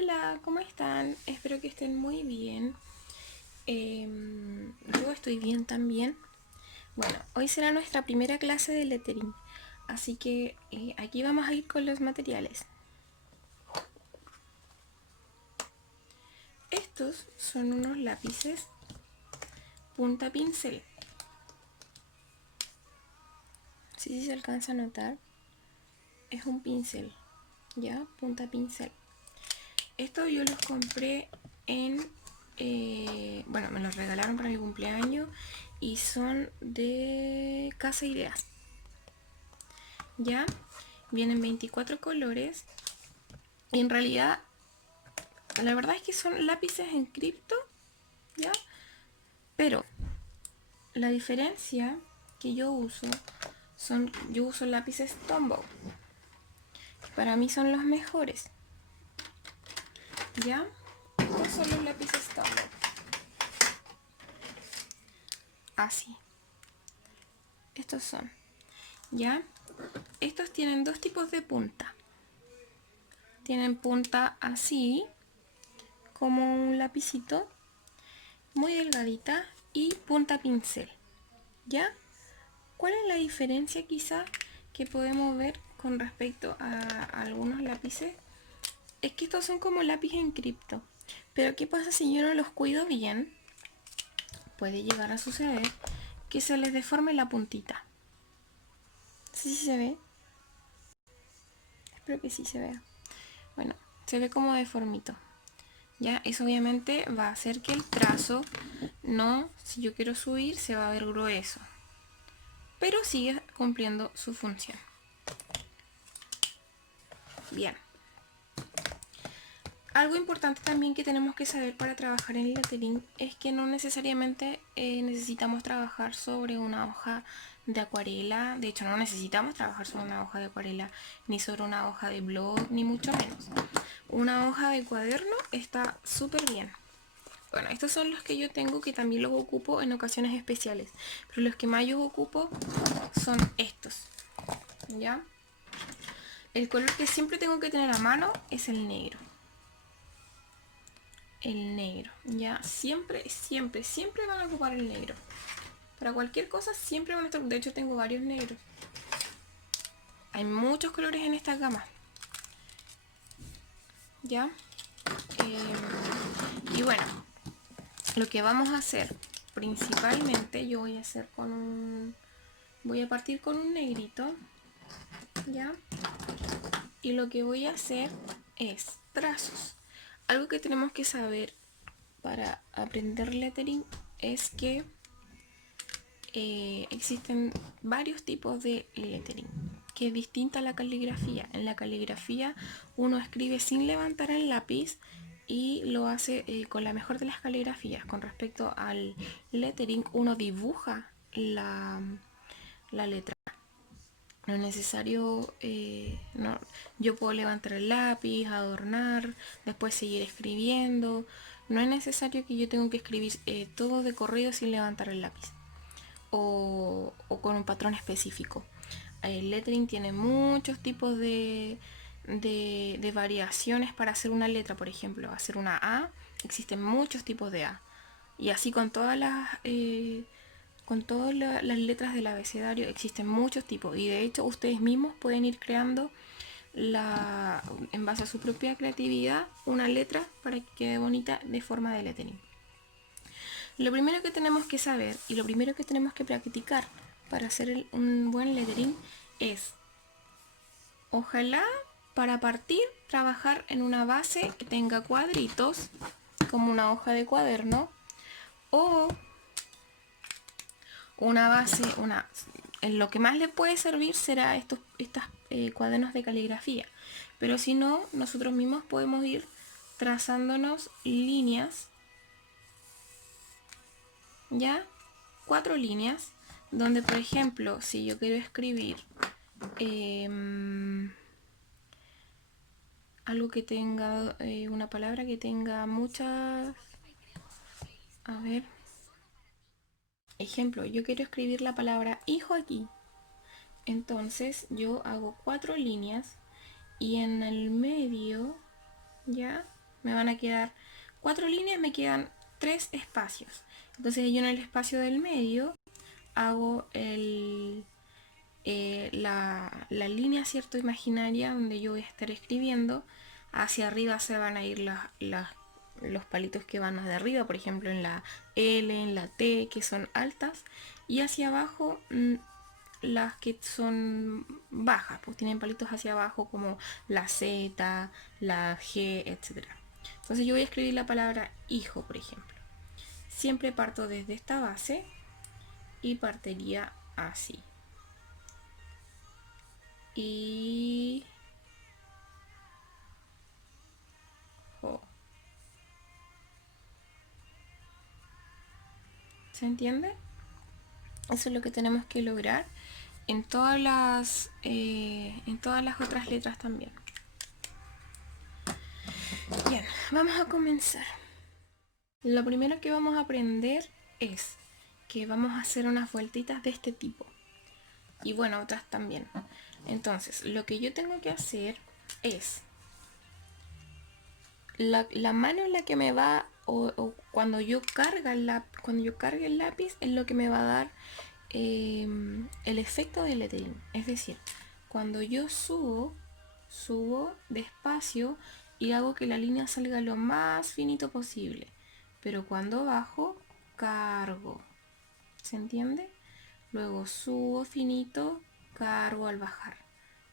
Hola, ¿cómo están? Espero que estén muy bien. Yo estoy bien también. Bueno, hoy será nuestra primera clase de lettering, así que aquí vamos a ir con los materiales. Estos son unos lápices punta pincel. Si se alcanza a notar, es un pincel, ¿ya? Punta pincel. Estos yo los compré en... bueno, me los regalaron para mi cumpleaños y son de Casa Ideas. Ya vienen 24 colores y en realidad la verdad es que son lápices en cripto, ¿ya? Pero la diferencia que yo uso lápices Tombow. Para mí son los mejores, ¿ya? Estos son los lápices Tombow. Así. Estos son, ¿ya? Estos tienen dos tipos de punta. Tienen punta así, como un lapicito, muy delgadita, y punta pincel, ¿ya? ¿Cuál es la diferencia quizá que podemos ver con respecto a algunos lápices? Es que estos son como lápiz en cripto. Pero ¿qué pasa si yo no los cuido bien? Puede llegar a suceder que se les deforme la puntita. ¿Sí se ve? Espero que sí se vea. Bueno, se ve como deformito. Ya, eso obviamente va a hacer que el trazo no, si yo quiero subir, se va a ver grueso. Pero sigue cumpliendo su función. Bien. Algo importante también que tenemos que saber para trabajar en lettering es que no necesariamente necesitamos trabajar sobre una hoja de acuarela. De hecho, no necesitamos trabajar sobre una hoja de acuarela, ni sobre una hoja de blog, ni mucho menos. Una hoja de cuaderno está súper bien. Bueno, estos son los que yo tengo, que también los ocupo en ocasiones especiales. Pero los que más yo ocupo son estos. ¿Ya? El color que siempre tengo que tener a mano es el negro. El negro, ya siempre, siempre, siempre van a ocupar el negro. Para cualquier cosa siempre van a estar. De hecho tengo varios negros. Hay muchos colores en esta gama. ¿Ya? Y bueno, lo que vamos a hacer principalmente, yo voy a hacer con un... Voy a partir con un negrito. ¿Ya? Y lo que voy a hacer es trazos. Algo que tenemos que saber para aprender lettering es que existen varios tipos de lettering, que es distinta a la caligrafía. En la caligrafía uno escribe sin levantar el lápiz y lo hace con la mejor de las caligrafías. Con respecto al lettering, uno dibuja la letra. No es necesario, yo puedo levantar el lápiz, adornar, después seguir escribiendo. No es necesario que yo tenga que escribir todo de corrido sin levantar el lápiz. O con un patrón específico. El lettering tiene muchos tipos de variaciones para hacer una letra. Por ejemplo, hacer una A, existen muchos tipos de A. Y así con todas las letras del abecedario existen muchos tipos. Y de hecho ustedes mismos pueden ir creando en base a su propia creatividad una letra para que quede bonita de forma de lettering. Lo primero que tenemos que saber y lo primero que tenemos que practicar para hacer un buen lettering es, ojalá, para partir, trabajar en una base que tenga cuadritos, como una hoja de cuaderno, o una base, en lo que más le puede servir será estos cuadernos de caligrafía. Pero si no, nosotros mismos podemos ir trazándonos líneas, ¿ya? 4 líneas, donde por ejemplo, si yo quiero escribir algo que tenga, una palabra que tenga muchas, a ver, ejemplo, yo quiero escribir la palabra hijo aquí, entonces yo hago 4 líneas y en el medio, ¿ya? Me van a quedar 4 líneas, me quedan 3 espacios. Entonces yo en el espacio del medio hago la línea, ¿cierto?, imaginaria, donde yo voy a estar escribiendo. Hacia arriba se van a ir los palitos que van de arriba, por ejemplo en la L, en la T, que son altas, y hacia abajo las que son bajas, pues tienen palitos hacia abajo, como la Z, la G, etcétera. Entonces yo voy a escribir la palabra hijo, por ejemplo. Siempre parto desde esta base y partiría así. Y ¿se entiende? Eso es lo que tenemos que lograr en todas las otras letras también. Bien, vamos a comenzar. Lo primero que vamos a aprender es que vamos a hacer unas vueltitas de este tipo. Y bueno, otras también. Entonces, lo que yo tengo que hacer es la mano en la que me va, o cuando yo cargue el lápiz, es lo que me va a dar el efecto del lettering. Es decir, cuando yo subo despacio y hago que la línea salga lo más finito posible, pero cuando bajo, cargo. ¿Se entiende? Luego subo finito, cargo al bajar.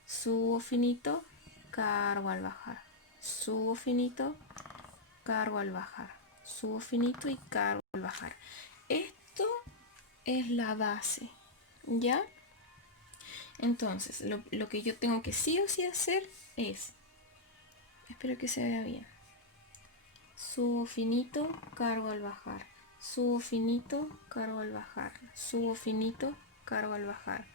Subo finito, cargo al bajar. Subo finito, cargo al bajar. Subo finito y cargo al bajar. Esto es la base, ¿ya? Entonces, lo que yo tengo que sí o sí hacer es, espero que se vea bien, subo finito, cargo al bajar. Subo finito, cargo al bajar. Subo finito, cargo al bajar.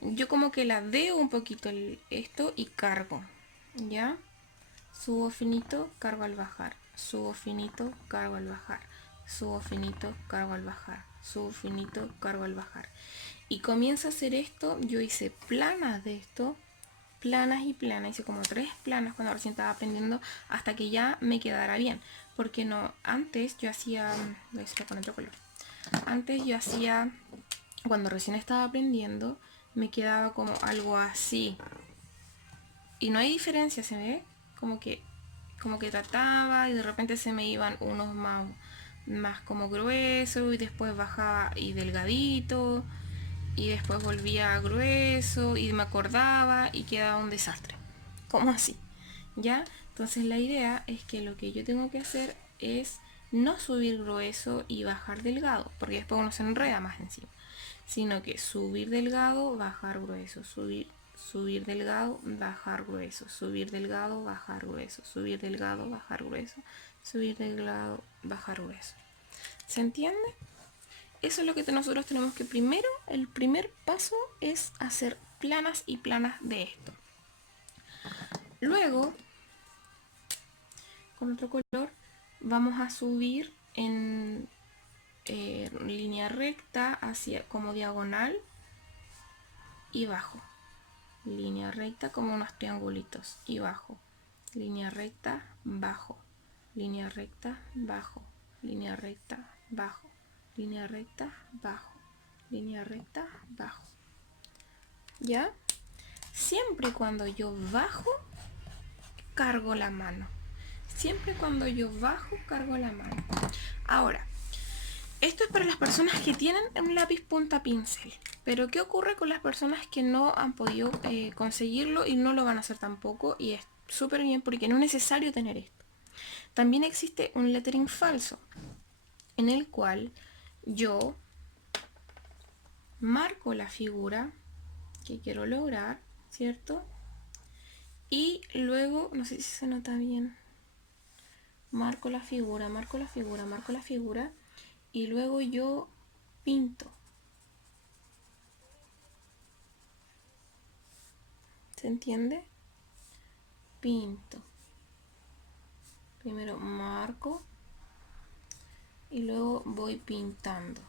Yo como que la veo un poquito esto y cargo, ¿ya? Subo finito, cargo al bajar. Subo finito, cargo al bajar. Subo finito, cargo al bajar. Subo finito, cargo al bajar. Y comienzo a hacer esto. Yo hice planas de esto, planas y planas. Hice como 3 planas cuando recién estaba aprendiendo, hasta que ya me quedara bien. Porque no, antes yo hacía, voy a hacerlo con otro color. Antes yo hacía, cuando recién estaba aprendiendo, me quedaba como algo así. Y no hay diferencia, ¿se ve? Como que trataba y de repente se me iban unos más como gruesos y después bajaba y delgadito y después volvía grueso y me acordaba y quedaba un desastre. Como así, ¿ya? Entonces la idea es que lo que yo tengo que hacer es no subir grueso y bajar delgado, porque después uno se enreda más encima, sino que subir delgado, bajar grueso, subir delgado, bajar grueso, subir delgado, bajar grueso, subir delgado, bajar grueso, subir delgado, bajar grueso. ¿Se entiende? Eso es lo que nosotros tenemos que primero, el primer paso es hacer planas y planas de esto. Luego, con otro color, vamos a subir en línea recta hacia como diagonal y bajo. Línea recta como unos triangulitos y bajo. Línea recta, bajo. Línea recta, bajo. Línea recta, bajo. Línea recta, bajo. Línea recta, bajo. ¿Ya? Siempre cuando yo bajo, cargo la mano. Siempre cuando yo bajo, cargo la mano. Ahora, esto es para las personas que tienen un lápiz punta pincel. Pero ¿qué ocurre con las personas que no han podido conseguirlo y no lo van a hacer tampoco? Y es súper bien porque no es necesario tener esto. También existe un lettering falso, en el cual yo marco la figura que quiero lograr, ¿cierto? Y luego, no sé si se nota bien, marco la figura, marco la figura, marco la figura, y luego yo pinto. ¿Se entiende? Pinto. Primero marco y luego voy pintando.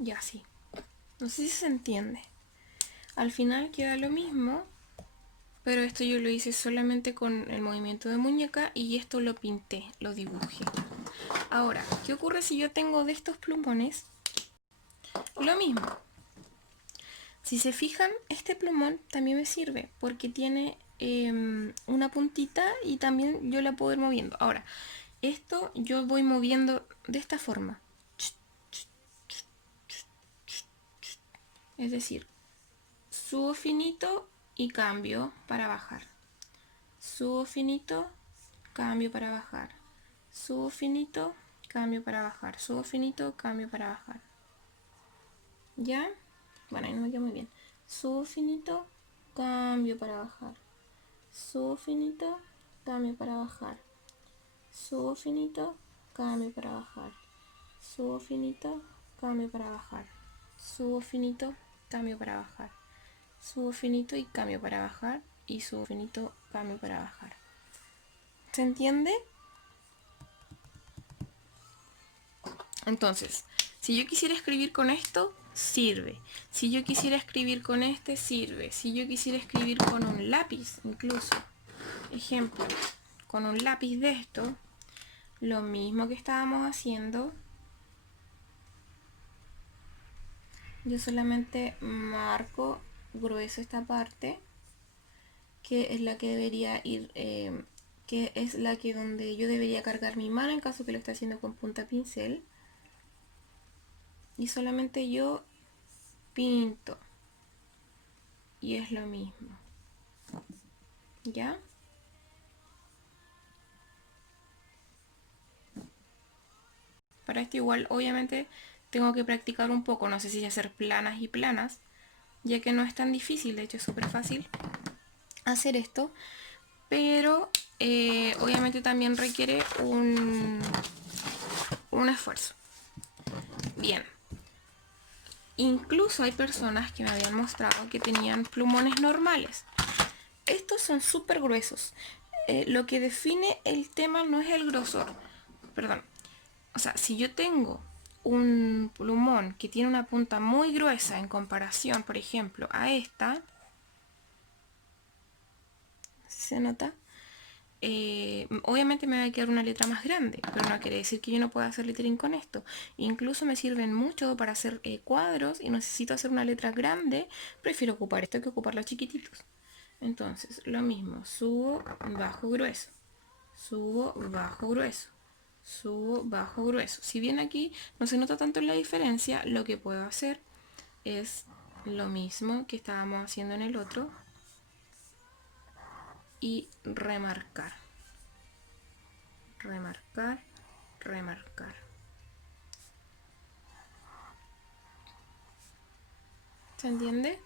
Y así. No sé si se entiende. Al final queda lo mismo, pero esto yo lo hice solamente con el movimiento de muñeca y esto lo pinté, lo dibujé. Ahora, ¿qué ocurre si yo tengo de estos plumones? Lo mismo. Si se fijan, este plumón también me sirve porque tiene una puntita y también yo la puedo ir moviendo. Ahora, esto yo voy moviendo de esta forma. Es decir, subo finito y cambio para bajar. Subo finito, cambio para bajar. Subo finito, cambio para bajar. Subo finito, cambio para bajar. ¿Ya? Bueno, ahí no me queda muy bien. Subo finito, cambio para bajar. Subo finito, cambio para bajar. Subo finito, cambio para bajar. Subo finito, cambio para bajar. Subo finito, cambio para bajar. Subo finito y cambio para bajar. Y subo finito, cambio para bajar. ¿Se entiende? Entonces, si yo quisiera escribir con esto, sirve. Si yo quisiera escribir con este, sirve. Si yo quisiera escribir con un lápiz, incluso, ejemplo, con un lápiz de esto, lo mismo que estábamos haciendo, yo solamente marco grueso esta parte, que es la que debería ir, que es la que donde yo debería cargar mi mano en caso que lo esté haciendo con punta pincel. Y solamente yo pinto. Y es lo mismo. ¿Ya? Para esto igual obviamente tengo que practicar un poco, no sé si hacer planas y planas, ya que no es tan difícil, de hecho es súper fácil hacer esto, pero obviamente también requiere un esfuerzo. Bien, incluso hay personas que me habían mostrado que tenían plumones normales. Estos son súper gruesos. Lo que define el tema no es el grosor, perdón. O sea, si yo tengo un plumón que tiene una punta muy gruesa en comparación, por ejemplo, a esta, ¿se nota? Obviamente me va a quedar una letra más grande, pero no quiere decir que yo no pueda hacer lettering con esto. Incluso me sirven mucho para hacer cuadros y necesito hacer una letra grande, prefiero ocupar esto que ocupar los chiquititos. Entonces, lo mismo, subo, bajo, grueso, subo, bajo, grueso, subo, bajo, grueso. Si bien aquí no se nota tanto la diferencia, lo que puedo hacer es lo mismo que estábamos haciendo en el otro y remarcar, remarcar, remarcar. ¿Se entiende?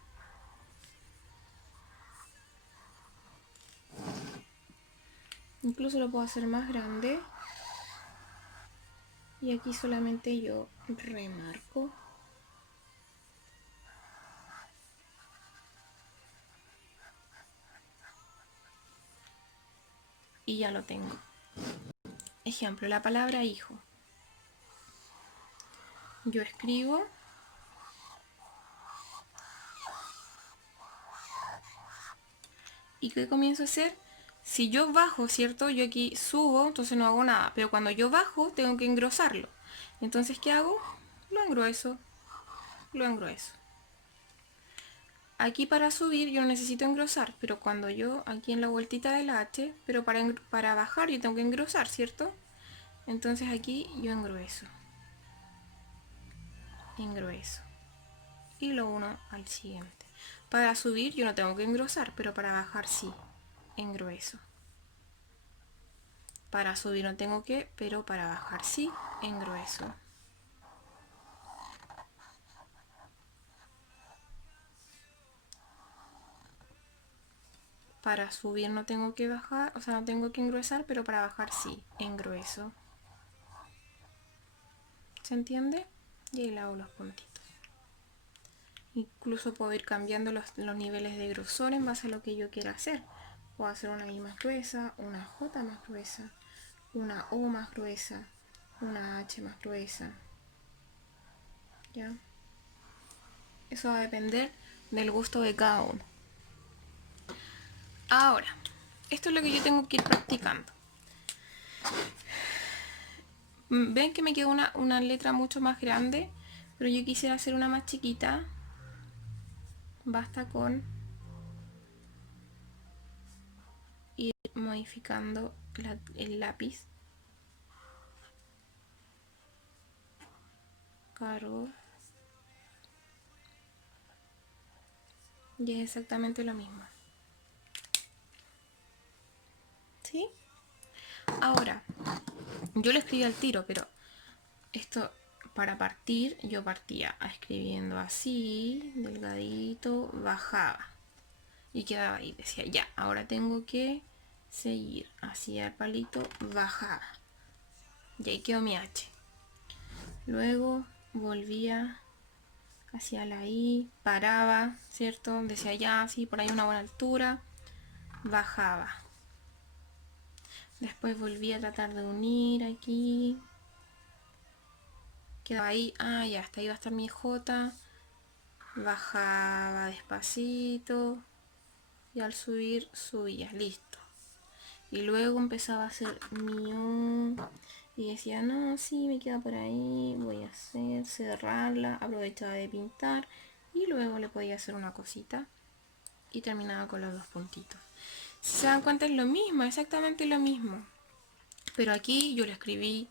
Incluso lo puedo hacer más grande y aquí solamente yo remarco. Y ya lo tengo. Ejemplo, la palabra hijo. Yo escribo y ¿qué comienzo a hacer? Si yo bajo, ¿cierto? Yo aquí subo, entonces no hago nada, pero cuando yo bajo tengo que engrosarlo. Entonces, ¿qué hago? Lo engrueso, lo engrueso. Aquí para subir yo no necesito engrosar, pero cuando yo aquí en la vueltita de la H, pero para bajar yo tengo que engrosar, ¿cierto? Entonces aquí yo engrueso, engrueso y lo uno al siguiente. Para subir yo no tengo que engrosar, pero para bajar sí, engrueso. Para subir no tengo que, pero para bajar sí, engrueso. Para subir no tengo que bajar, o sea, no tengo que engruesar, pero para bajar sí, engrueso. ¿Se entiende? Y ahí le hago los puntitos. Incluso puedo ir cambiando los niveles de grosor en base a lo que yo quiera hacer. Puedo hacer una I más gruesa, una J más gruesa, una O más gruesa, una H más gruesa. ¿Ya? Eso va a depender del gusto de cada uno. Ahora, esto es lo que yo tengo que ir practicando. Ven que me quedó una letra mucho más grande, pero yo quisiera hacer una más chiquita. Basta con ir modificando el lápiz. Cargo. Y es exactamente lo mismo. ¿Sí? Ahora, yo lo escribí al tiro, pero esto para partir, yo partía escribiendo así, delgadito, bajaba. Y quedaba ahí, decía, ya, ahora tengo que seguir. Hacía el palito, bajaba. Y ahí quedó mi H. Luego volvía hacia la I, paraba, ¿cierto? Decía ya, sí, por ahí una buena altura, bajaba. Después volvía a tratar de unir aquí. Quedaba ahí, ya, hasta ahí va a estar mi J. Bajaba despacito y al subir, subía, listo. Y luego empezaba a hacer mi O y decía, no, sí, me queda por ahí, voy a hacer, cerrarla, aprovechaba de pintar y luego le podía hacer una cosita y terminaba con los dos puntitos. Si se dan cuenta es lo mismo, exactamente lo mismo. Pero aquí yo lo escribí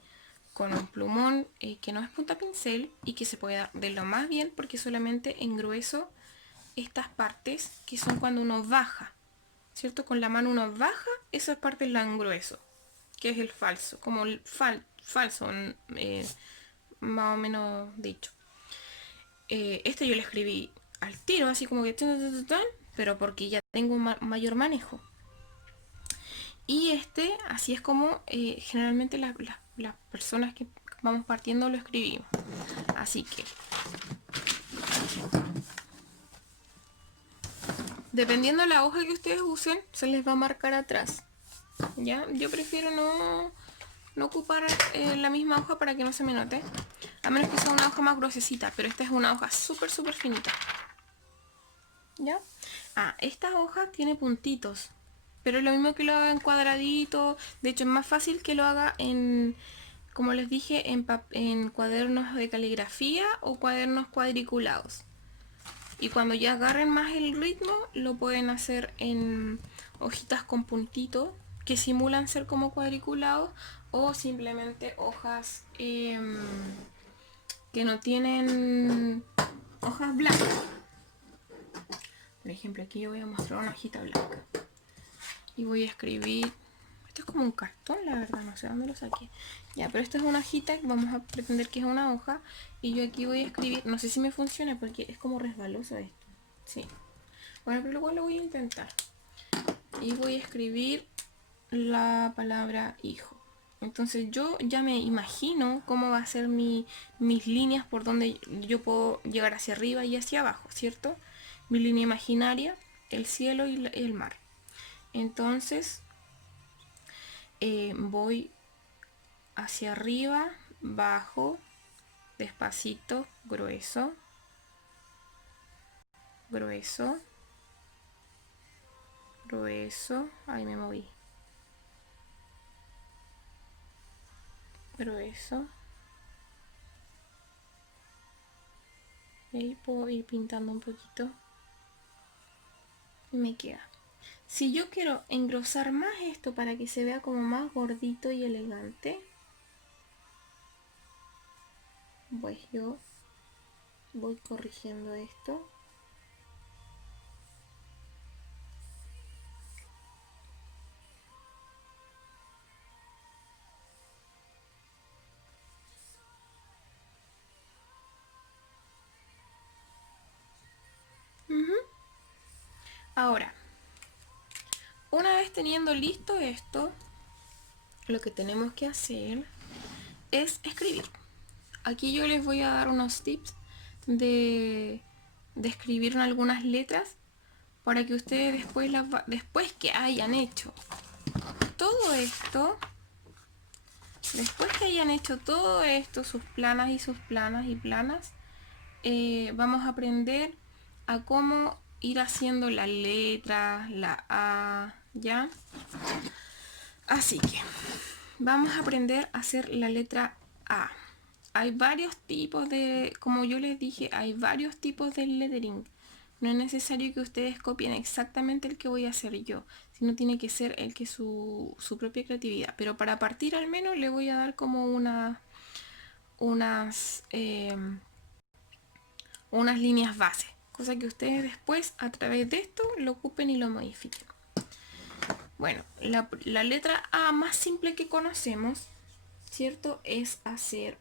con un plumón que no es punta pincel y que se puede dar de lo más bien porque solamente engrueso estas partes que son cuando uno baja, ¿cierto? Con la mano uno baja, esas partes la engrueso, que es el falso, como el falso, más o menos dicho. Este yo lo escribí al tiro, así como que pero porque ya tengo un mayor manejo. Y así es como generalmente las personas que vamos partiendo lo escribimos. Así que, dependiendo de la hoja que ustedes usen, se les va a marcar atrás. ¿Ya? Yo prefiero no ocupar la misma hoja para que no se me note. A menos que sea una hoja más gruesecita, pero esta es una hoja súper finita. ¿Ya? Esta hoja tiene puntitos, pero es lo mismo que lo haga en cuadradito. De hecho es más fácil que lo haga en, como les dije, en cuadernos de caligrafía o cuadernos cuadriculados. Y cuando ya agarren más el ritmo, lo pueden hacer en hojitas con puntitos que simulan ser como cuadriculados o simplemente hojas que no tienen hojas blancas. Por ejemplo, aquí yo voy a mostrar una hojita blanca y voy a escribir. Esto es como un cartón, la verdad, no sé dónde lo saqué. Ya, pero esto es una hojita, vamos a pretender que es una hoja y yo aquí voy a escribir, no sé si me funciona porque es como resbaloso esto. Sí. Bueno, pero luego lo voy a intentar. Y voy a escribir la palabra hijo. Entonces yo ya me imagino cómo va a ser mis líneas por donde yo puedo llegar hacia arriba y hacia abajo, ¿cierto? Mi línea imaginaria, el cielo y el mar. Entonces voy hacia arriba, bajo, despacito, grueso, grueso, grueso, ahí me moví, grueso. Y ahí puedo ir pintando un poquito y me queda. Si yo quiero engrosar más esto para que se vea como más gordito y elegante, pues yo voy corrigiendo esto. Ahora, una vez teniendo listo esto, lo que tenemos que hacer es escribir. Aquí yo les voy a dar unos tips de escribir algunas letras para que ustedes después que hayan hecho todo esto, después que hayan hecho todo esto, sus planas y planas, vamos a aprender a cómo ir haciendo la letra, la A, ¿ya? Así que vamos a aprender a hacer la letra A. Hay varios tipos de, como yo les dije, hay varios tipos de lettering. No es necesario que ustedes copien exactamente el que voy a hacer yo, sino tiene que ser el que su propia creatividad. Pero para partir al menos le voy a dar como unas líneas base, cosa que ustedes después a través de esto lo ocupen y lo modifiquen. Bueno, la letra A más simple que conocemos, ¿cierto? Es hacer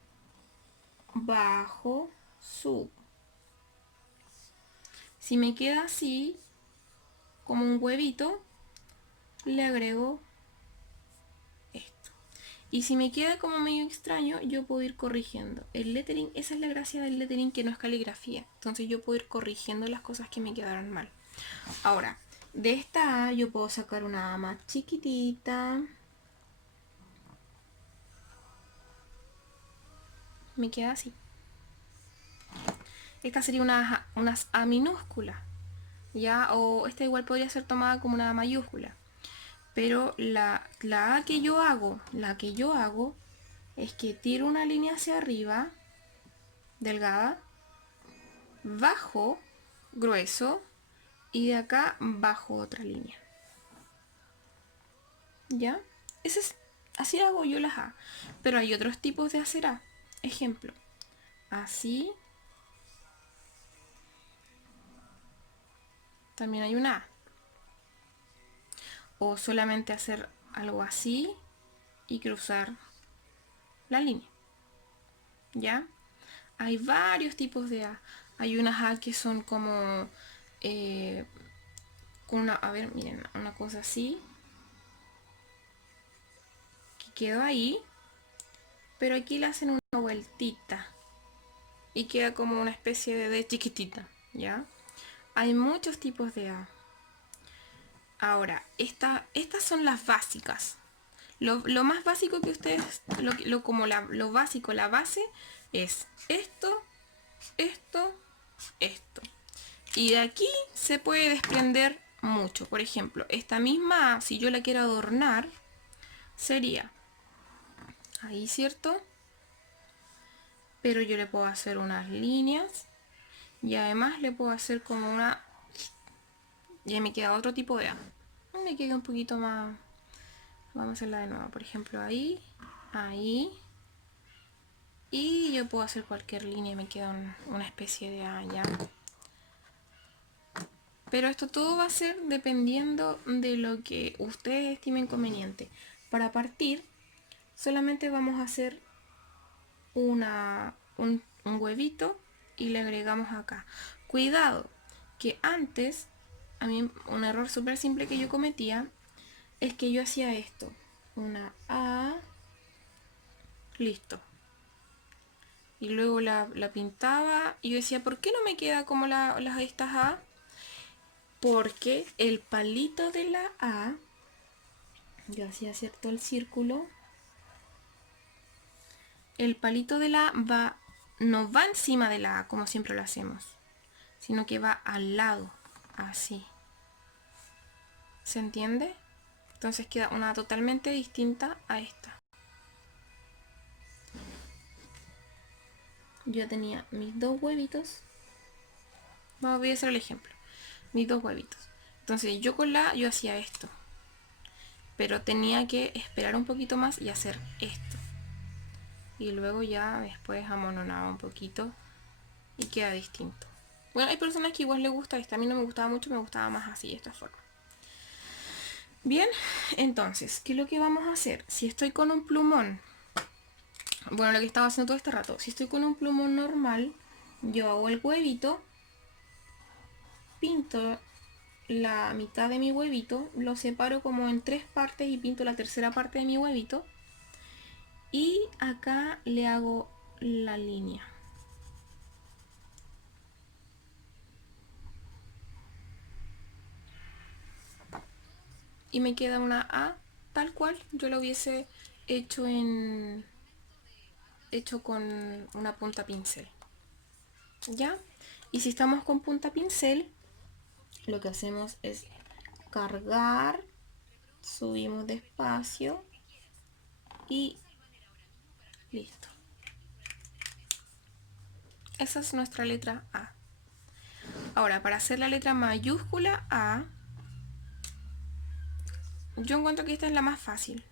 bajo, sub. Si me queda así, como un huevito, le agrego esto. Y si me queda como medio extraño, yo puedo ir corrigiendo. El lettering, esa es la gracia del lettering, que no es caligrafía. Entonces yo puedo ir corrigiendo las cosas que me quedaron mal. Ahora, de esta A yo puedo sacar una A más chiquitita. Me queda así. Esta sería unas A minúscula, ¿ya? O esta igual podría ser tomada como una A mayúscula. Pero la A que yo hago, es que tiro una línea hacia arriba, delgada, bajo, grueso, y de acá bajo otra línea. ¿Ya? Así hago yo las A. Pero hay otros tipos de hacer A. Ejemplo, así. También hay una A. O solamente hacer algo así y cruzar la línea. ¿Ya? Hay varios tipos de A. Hay unas A que son como a ver, miren, una cosa así, que quedó ahí, pero aquí le hacen una vueltita y queda como una especie de D chiquitita, ¿ya? Hay muchos tipos de A. Ahora, estas son las básicas. Lo más básico que ustedes, lo básico, la base, es esto, esto, esto. Y de aquí se puede desprender mucho. Por ejemplo, esta misma A, si yo la quiero adornar, sería ahí, ¿cierto? Pero yo le puedo hacer unas líneas y además le puedo hacer como una... Ya me queda otro tipo de A. Me queda un poquito más... Vamos a hacerla de nuevo. Por ejemplo, ahí, ahí. Y yo puedo hacer cualquier línea y me queda una especie de A ya. Pero esto todo va a ser dependiendo de lo que ustedes estimen conveniente. Para partir, solamente vamos a hacer un huevito y le agregamos acá. Cuidado, que antes, a mí un error súper simple que yo cometía es que yo hacía esto. Una A, listo. Y luego la pintaba y yo decía, ¿por qué no me queda como estas A? Porque el palito de la A, yo hacía cierto el círculo, el palito de la A no va encima de la A como siempre lo hacemos, sino que va al lado, así. ¿Se entiende? Entonces queda una totalmente distinta a esta. Yo tenía mis dos huevitos. Voy a hacer el ejemplo. Mis dos huevitos. Entonces yo con la A yo hacía esto. Pero tenía que esperar un poquito más y hacer esto. Y luego ya después amononaba un poquito y queda distinto. Bueno, hay personas que igual les gusta esta. A mí no me gustaba mucho, me gustaba más así, de esta forma. Bien, entonces, ¿qué es lo que vamos a hacer? Si estoy con un plumón, bueno, lo que estaba haciendo todo este rato, si estoy con un plumón normal, yo hago el huevito, pinto la mitad de mi huevito, lo separo como en tres partes y pinto la tercera parte de mi huevito, y acá le hago la línea. Y me queda una A tal cual yo lo hubiese hecho con una punta pincel. ¿Ya? Y si estamos con punta pincel, lo que hacemos es cargar, subimos despacio y listo. Esa es nuestra letra A. Ahora, para hacer la letra mayúscula A, yo encuentro que esta es la más fácil.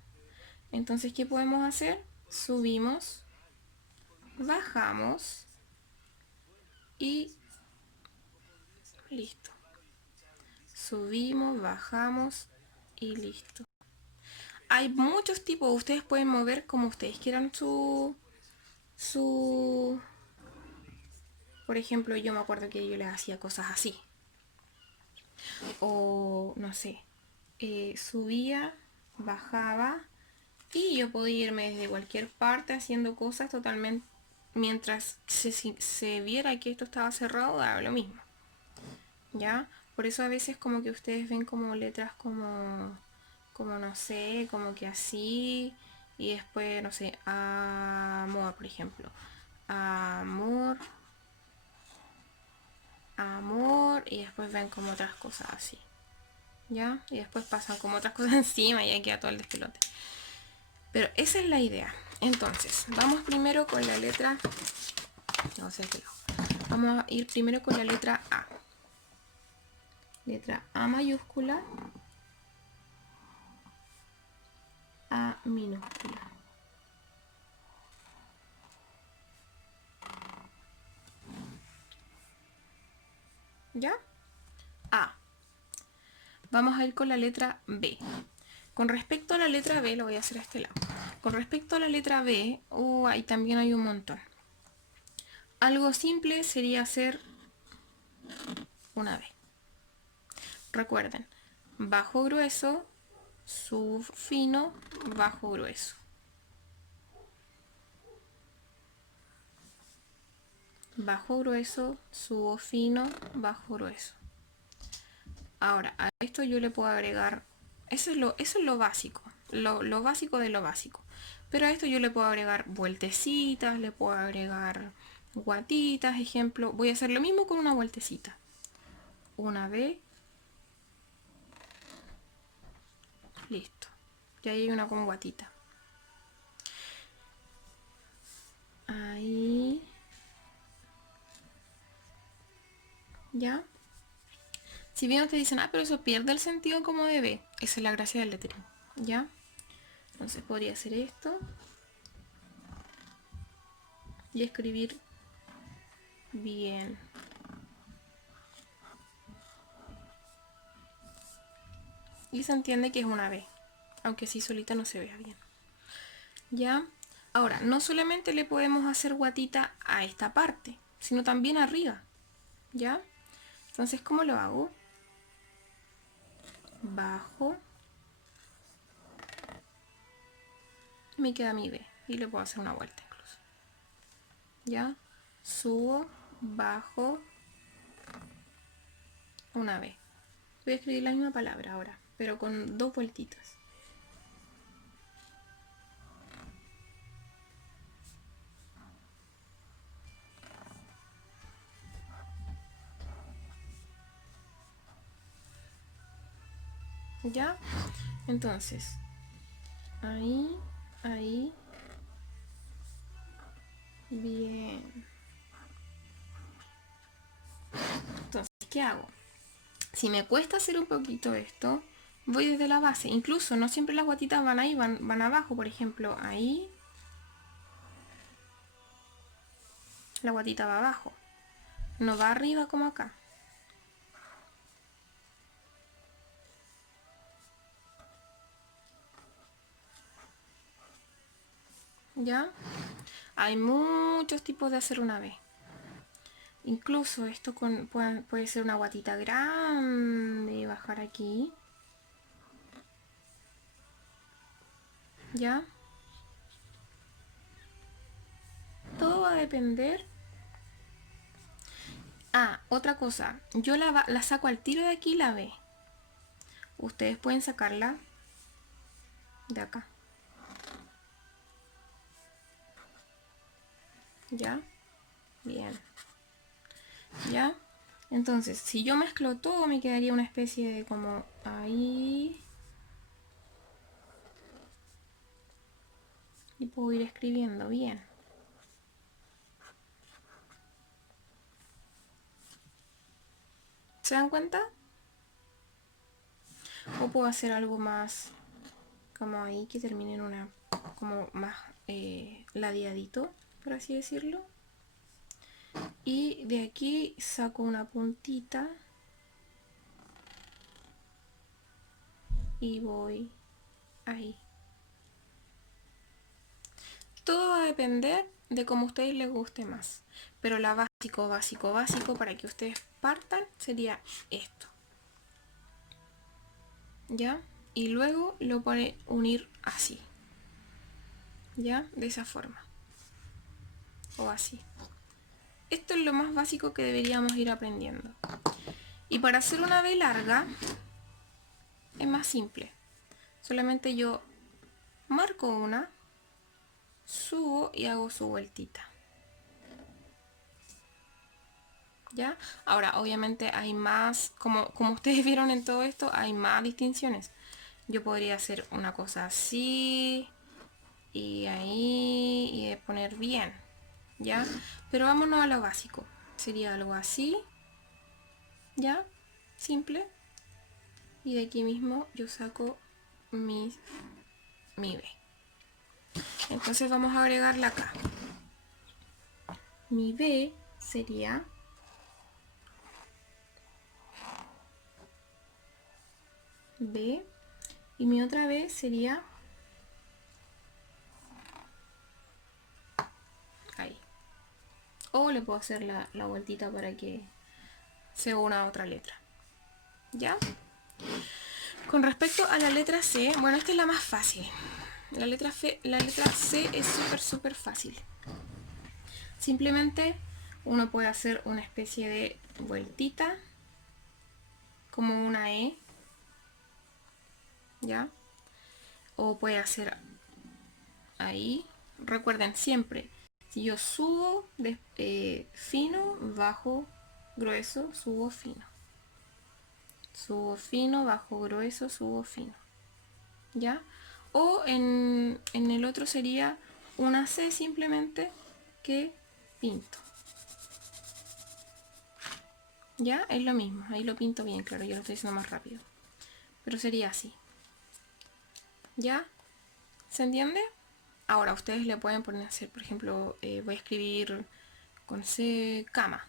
Entonces, ¿qué podemos hacer? Subimos, bajamos y listo. Subimos, bajamos y listo. Hay muchos tipos, ustedes pueden mover como ustedes quieran su... Por ejemplo, yo me acuerdo que yo les hacía cosas así. O, no sé, subía, bajaba y yo podía irme desde cualquier parte haciendo cosas totalmente... Mientras se viera que esto estaba cerrado, daba lo mismo. ¿Ya? Por eso a veces como que ustedes ven como letras como no sé, como que así, y después, no sé, amor, por ejemplo. Amor, amor, y después ven como otras cosas así. ¿Ya? Y después pasan como otras cosas encima y ahí queda todo el despelote. Pero esa es la idea. Entonces, vamos primero con la letra... Vamos a ir primero con la letra A. Letra A mayúscula, A minúscula. ¿Ya? A. Vamos a ir con la letra B. Con respecto a la letra B, lo voy a hacer a este lado. Con respecto a la letra B, ahí también hay un montón. Algo simple sería hacer una B. Recuerden, bajo grueso, sub fino, bajo grueso. Bajo grueso, subo fino, bajo grueso. Ahora, a esto yo le puedo agregar, eso es lo básico, lo básico de lo básico. Pero a esto yo le puedo agregar vueltecitas, le puedo agregar guatitas, ejemplo. Voy a hacer lo mismo con una vueltecita. Una B. Listo. Ya hay una con guatita. Ahí. ¿Ya? Si bien te dicen, pero eso pierde el sentido como de B. Esa es la gracia del lettering. ¿Ya? Entonces podría hacer esto. Y escribir bien. Y se entiende que es una B. Aunque así solita no se vea bien. ¿Ya? Ahora, no solamente le podemos hacer guatita a esta parte, sino también arriba. ¿Ya? Entonces, ¿cómo lo hago? Bajo. Me queda mi B. Y le puedo hacer una vuelta incluso. ¿Ya? Subo, bajo, una B. Voy a escribir la misma palabra ahora, pero con dos vueltitas. ¿Ya? Entonces, ahí, ahí. Bien. Entonces, ¿qué hago? Si me cuesta hacer un poquito esto, voy desde la base. Incluso no siempre las guatitas van ahí, van abajo. Por ejemplo, ahí la guatita va abajo. No va arriba como acá. ¿Ya? Hay muchos tipos de hacer una B. Incluso esto puede ser una guatita grande y bajar aquí. ¿Ya? Todo va a depender. Otra cosa. Yo la saco al tiro de aquí la B. Ustedes pueden sacarla de acá. ¿Ya? Bien. ¿Ya? Entonces, si yo mezclo todo, me quedaría una especie de como ahí. Y puedo ir escribiendo bien. ¿Se dan cuenta? O puedo hacer algo más como ahí que termine en una como más ladeadito, por así decirlo. Y de aquí saco una puntita y voy ahí. Todo va a depender de cómo a ustedes les guste más. Pero la básico para que ustedes partan sería esto. ¿Ya? Y luego lo pone unir así. ¿Ya? De esa forma. O así. Esto es lo más básico que deberíamos ir aprendiendo. Y para hacer una V larga es más simple. Solamente yo marco una, subo y hago su vueltita. ¿Ya? Ahora, obviamente hay más, como ustedes vieron en todo esto, hay más distinciones. Yo podría hacer una cosa así y ahí y de poner bien, ¿ya? Pero vámonos a lo básico. Sería algo así, ¿ya? Simple. Y de aquí mismo yo saco mi B. Entonces vamos a agregarla acá. Mi B sería B y mi otra B sería ahí. O le puedo hacer la vueltita para que se una a otra letra. ¿Ya? Con respecto a la letra C, bueno, esta es la más fácil. La letra C es súper fácil. Simplemente uno puede hacer una especie de vueltita, como una E, ¿ya? O puede hacer ahí. Recuerden siempre, si yo subo fino, bajo, grueso, subo fino. Subo fino, bajo, grueso, subo fino. ¿Ya? O en el otro sería una C simplemente que pinto. ¿Ya? Es lo mismo, ahí lo pinto bien, claro, yo lo estoy haciendo más rápido. Pero sería así. ¿Ya? ¿Se entiende? Ahora ustedes le pueden poner a hacer, por ejemplo, voy a escribir con C cama.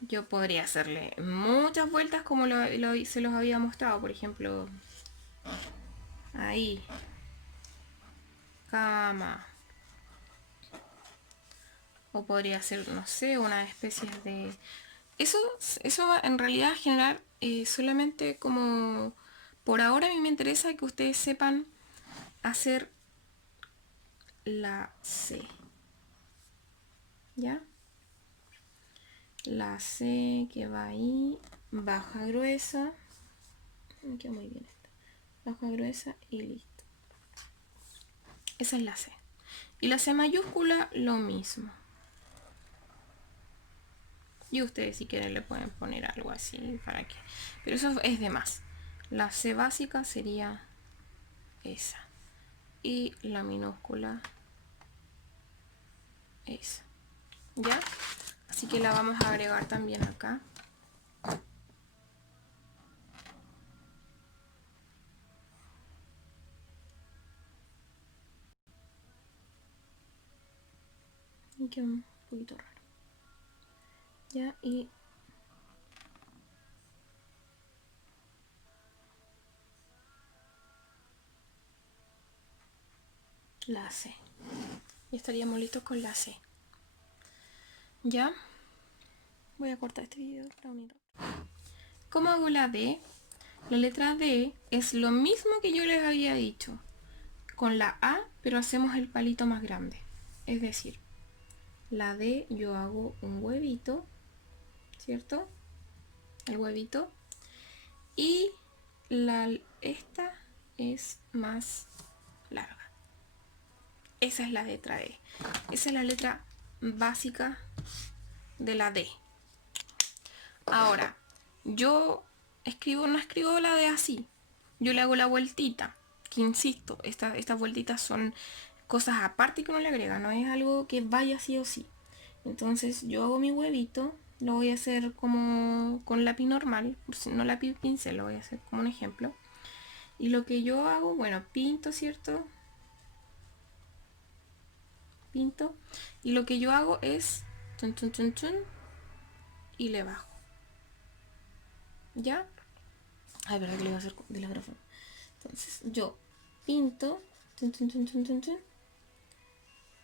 Yo podría hacerle muchas vueltas como se los había mostrado, por ejemplo, ahí, cama. O podría ser, no sé, una especie de... Eso va en realidad a generar solamente como... Por ahora a mí me interesa que ustedes sepan hacer la C. ¿Ya? La C que va ahí, baja gruesa. Me queda muy bien esta. Baja gruesa y listo. Esa es la C. Y la C mayúscula lo mismo. Y ustedes si quieren le pueden poner algo así para que... Pero eso es de más. La C básica sería esa. Y la minúscula esa. ¿Ya? Así que la vamos a agregar también acá. Y queda un poquito raro. ¿Ya? Y la C. Ya estaríamos listos con la C. ¿Ya? Voy a cortar este video para unirlo. ¿Cómo hago la D? La letra D es lo mismo que yo les había dicho con la A, pero hacemos el palito más grande. Es decir, la D yo hago un huevito, ¿cierto? El huevito. Y esta es más larga. Esa es la letra D. Esa es la letra básica de la D. Ahora, yo no escribo la de así. Yo le hago la vueltita. Que insisto, estas vueltitas son cosas aparte que uno le agrega, no es algo que vaya sí o sí. Entonces yo hago mi huevito, lo voy a hacer como con lápiz normal, no lápiz pincel, lo voy a hacer como un ejemplo. Y lo que yo hago, bueno, pinto, ¿cierto? Pinto. Y lo que yo hago es chun, chun, chun, chun, y le bajo. ¿Ya? Ay, verdad que le iba a hacer de la otra forma. Entonces yo pinto, chun, chun, chun, chun, chun, chun,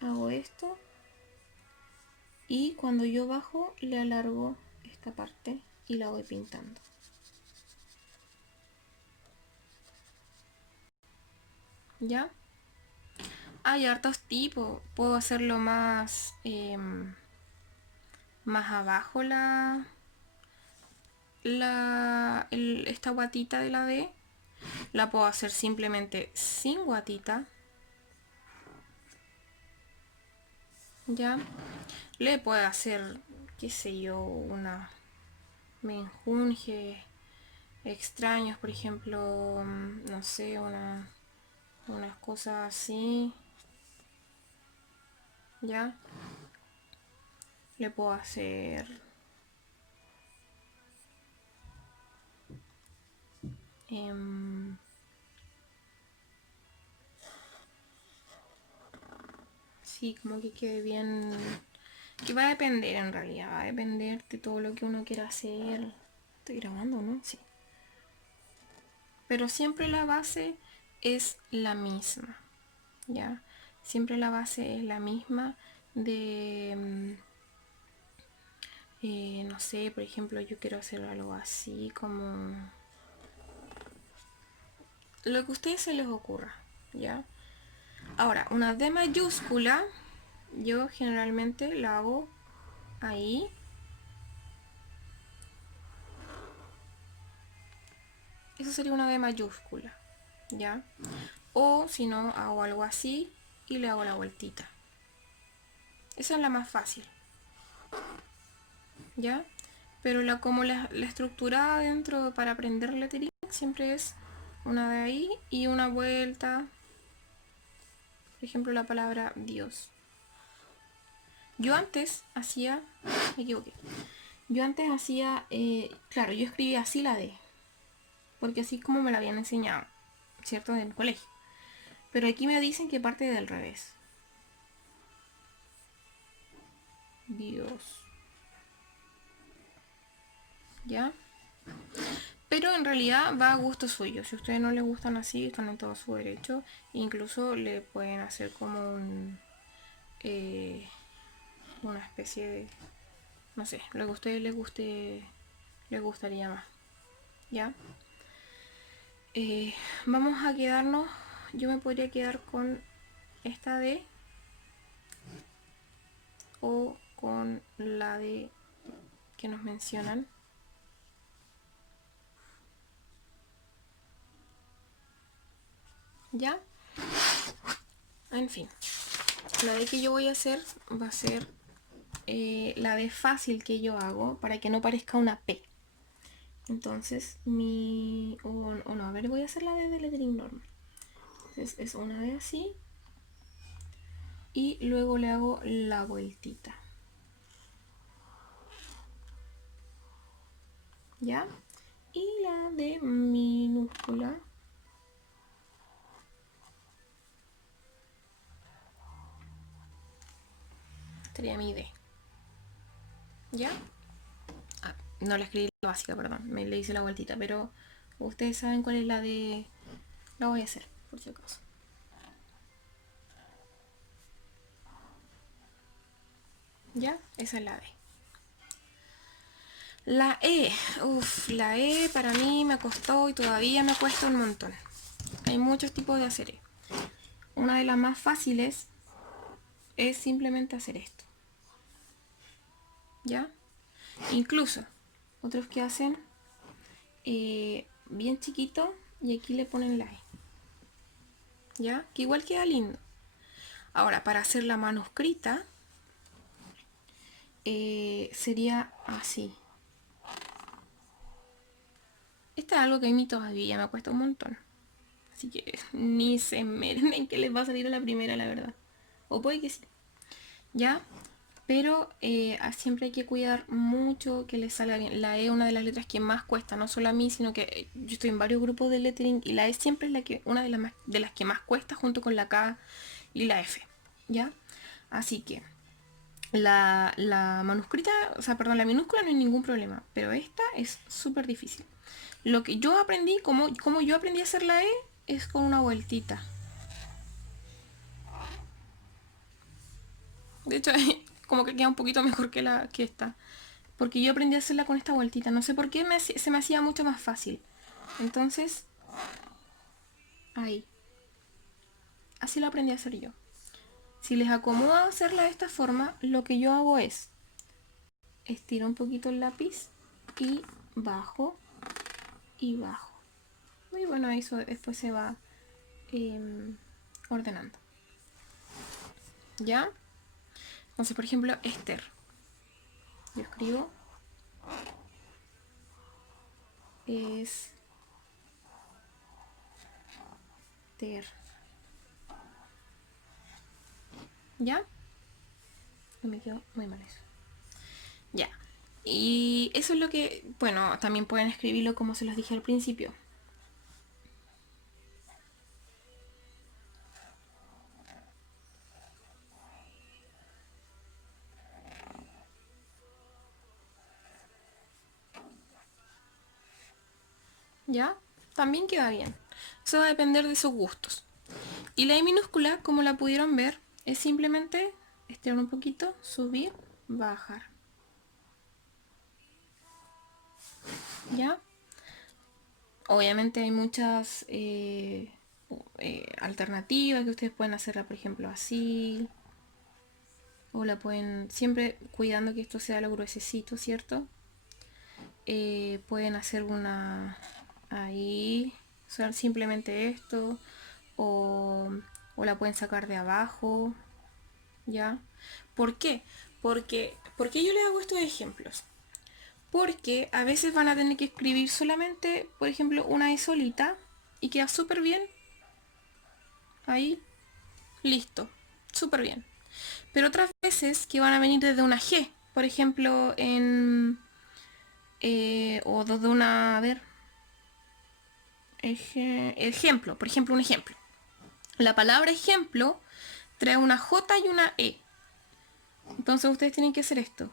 hago esto y cuando yo bajo le alargo esta parte y la voy pintando. ¿Ya? Hay hartos tipos. Puedo hacerlo más abajo esta guatita de la D. La puedo hacer simplemente sin guatita. ¿Ya? Le puedo hacer, qué sé yo, una menjunje extraños, por ejemplo, no sé, unas cosas así. ¿Ya? Le puedo hacer sí, como que quede bien. Que va a depender en realidad, va a depender de todo lo que uno quiera hacer. Estoy grabando, ¿no? Sí. Pero siempre la base es la misma, ¿ya? Siempre la base es la misma de, no sé, por ejemplo, yo quiero hacer algo así como lo que a ustedes se les ocurra, ¿ya? Ahora, una D mayúscula, yo generalmente la hago ahí. Eso sería una D mayúscula, ¿ya? O si no, hago algo así y le hago la vueltita. Esa es la más fácil, ¿ya? Pero como la estructura dentro para aprender lettering siempre es una de ahí y una vuelta. Por ejemplo, la palabra Dios. Yo antes hacía, me equivoqué. Yo antes hacía, claro, yo escribía así la D, porque así como me la habían enseñado, ¿cierto? En el colegio. Pero aquí me dicen que parte del revés. Dios. ¿Ya? Pero en realidad va a gusto suyo. Si a ustedes no les gustan así, están en todo su derecho. Incluso le pueden hacer como una especie de, no sé, lo que a ustedes les gustaría más. ¿Ya? Vamos a quedarnos, yo me podría quedar con esta D o con la D que nos mencionan. ¿Ya? En fin, la D que yo voy a hacer va a ser la D fácil que yo hago para que no parezca una P. Entonces, o no, a ver, voy a hacer la D de lettering normal. Entonces, es una D así. Y luego le hago la vueltita. ¿Ya? Y la D minúscula. Sería mi D. ¿Ya? Ah, no la escribí la básica, perdón. Me le hice la vueltita, pero ustedes saben cuál es la de. La voy a hacer, por si acaso. ¿Ya? Esa es la D. La E. Uf, la E para mí me costó y todavía me cuesta un montón. Hay muchos tipos de hacer E. Una de las más fáciles es simplemente hacer esto. ¿Ya? Incluso otros que hacen bien chiquito y aquí le ponen la E. ¿Ya? Que igual queda lindo. Ahora, para hacer la manuscrita sería así. Esto es algo que a mí todavía me cuesta un montón. Así que ni se meren en que les va a salir a la primera, la verdad. O puede que sí. ¿Ya? Pero siempre hay que cuidar mucho que les salga bien. La E es una de las letras que más cuesta, no solo a mí, sino que yo estoy en varios grupos de lettering y la E siempre es una de las que más cuesta junto con la K y la F. ¿Ya? Así que la manuscrita, o sea, perdón, la minúscula no hay ningún problema, pero esta es súper difícil. Lo que yo aprendí, como yo aprendí a hacer la E, es con una vueltita. De hecho, como que queda un poquito mejor que esta. Porque yo aprendí a hacerla con esta vueltita. No sé por qué se me hacía mucho más fácil. Entonces, ahí. Así lo aprendí a hacer yo. Si les acomoda hacerla de esta forma, lo que yo hago es estiro un poquito el lápiz y bajo y bajo. Y bueno, eso después se va ordenando. ¿Ya? Entonces, por ejemplo, Esther. Yo escribo Esther. ¿Ya? Me quedó muy mal eso. Ya. Y eso es lo que, bueno, también pueden escribirlo como se los dije al principio. ¿Ya? También queda bien. Eso va a depender de sus gustos. Y la I minúscula, como la pudieron ver, es simplemente estirar un poquito, subir, bajar. ¿Ya? Obviamente hay muchas alternativas que ustedes pueden hacerla, por ejemplo, así. O la pueden, siempre cuidando que esto sea lo gruesecito, ¿cierto? Pueden hacer una ahí, o sea, simplemente esto, o, o la pueden sacar de abajo, ¿ya? ¿Por qué? ¿Por qué yo les hago estos ejemplos? Porque a veces van a tener que escribir solamente, por ejemplo, una E solita y queda súper bien. Ahí, listo, súper bien. Pero otras veces que van a venir desde una G, por ejemplo, o desde una, a ver, ejemplo, por ejemplo, un ejemplo. La palabra ejemplo trae una J y una E. Entonces ustedes tienen que hacer esto.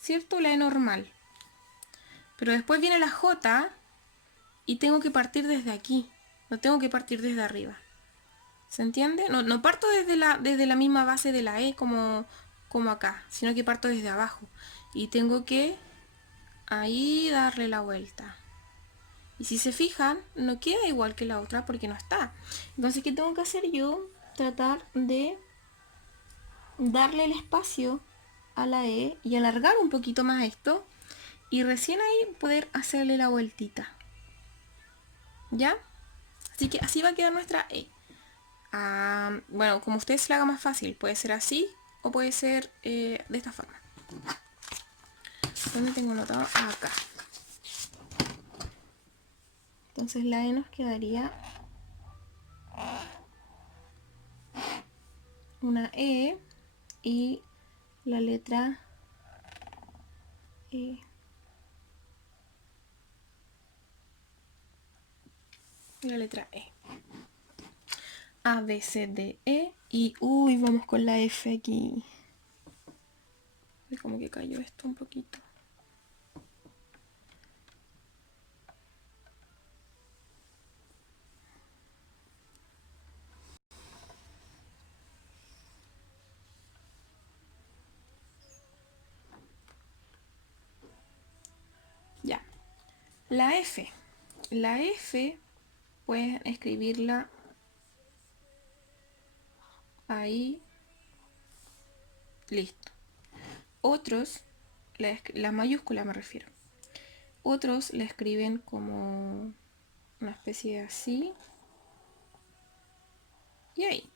¿Cierto? La E normal. Pero después viene la J y tengo que partir desde aquí. No tengo que partir desde arriba. ¿Se entiende? No parto desde la misma base de la E como acá, sino que parto desde abajo. Y tengo que ahí darle la vuelta. Y si se fijan, no queda igual que la otra porque no está. Entonces, ¿qué tengo que hacer yo? Tratar de darle el espacio a la E y alargar un poquito más esto. Y recién ahí poder hacerle la vueltita. ¿Ya? Así que así va a quedar nuestra E. Bueno, como ustedes se la haga más fácil, puede ser así o puede ser de esta forma. ¿Dónde tengo anotado? Acá. Entonces la E nos quedaría una E y la letra E. Y la letra E. A, B, C, D, E. Y uy, vamos con la F aquí. Como que cayó esto un poquito. Ya. La F. La F pueden escribirla ahí. Listo. Otros, la mayúscula me refiero. Otros la escriben como una especie de así. Y ahí.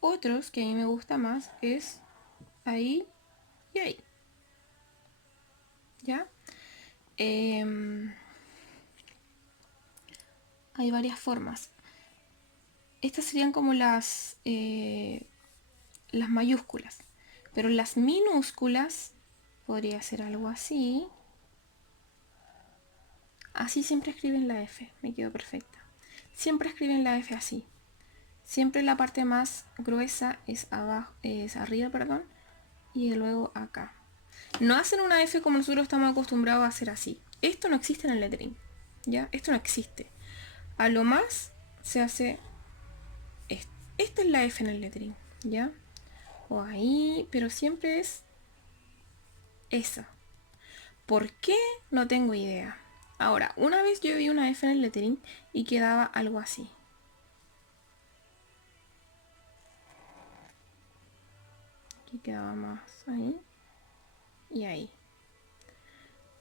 Otros que a mí me gusta más es ahí y ahí. ¿Ya? hay varias formas. Estas serían como las mayúsculas. Pero las minúsculas podría ser algo así. Así siempre escriben la F. Me quedó perfecta. Siempre escriben la F así. Siempre la parte más gruesa es abajo, es arriba, perdón, y luego acá. No hacen una F como nosotros estamos acostumbrados a hacer así. Esto no existe en el lettering, ¿ya? Esto no existe. A lo más se hace esto. Esta es la F en el lettering, ¿ya? O ahí, pero siempre es esa. ¿Por qué? No tengo idea. Ahora, una vez yo vi una F en el lettering y quedaba algo así. Aquí quedaba más ahí y ahí.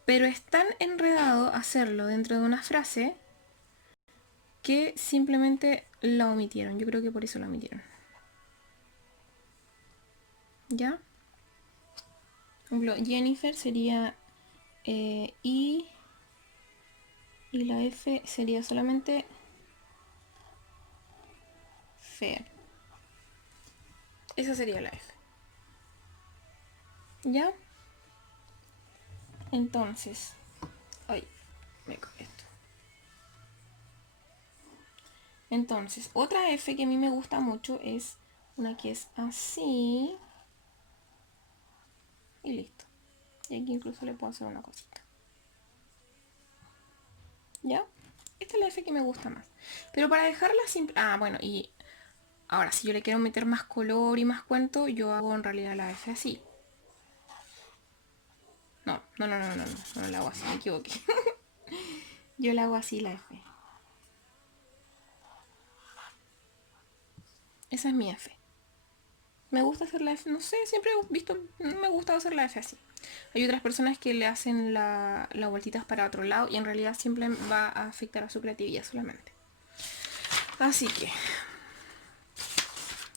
Pero es tan enredado hacerlo dentro de una frase que simplemente la omitieron. Yo creo que por eso la omitieron. ¿Ya? Por ejemplo, Jennifer sería I y la F sería solamente fair. Esa sería la F. ¿Ya? Entonces, ay, esto. Entonces, otra F que a mí me gusta mucho es una que es así. Y listo. Y aquí incluso le puedo hacer una cosita. ¿Ya? Esta es la F que me gusta más. Pero para dejarla simple... Ah, bueno, y ahora si yo le quiero meter más color y más cuento, yo hago en realidad la F así. No la hago así, me equivoqué. Yo la hago así la F. Esa es mi F. Me gusta hacer la F, no sé, siempre he visto, me gusta hacer la F así. Hay otras personas que le hacen la vueltitas para otro lado y en realidad siempre va a afectar a su creatividad solamente. Así que,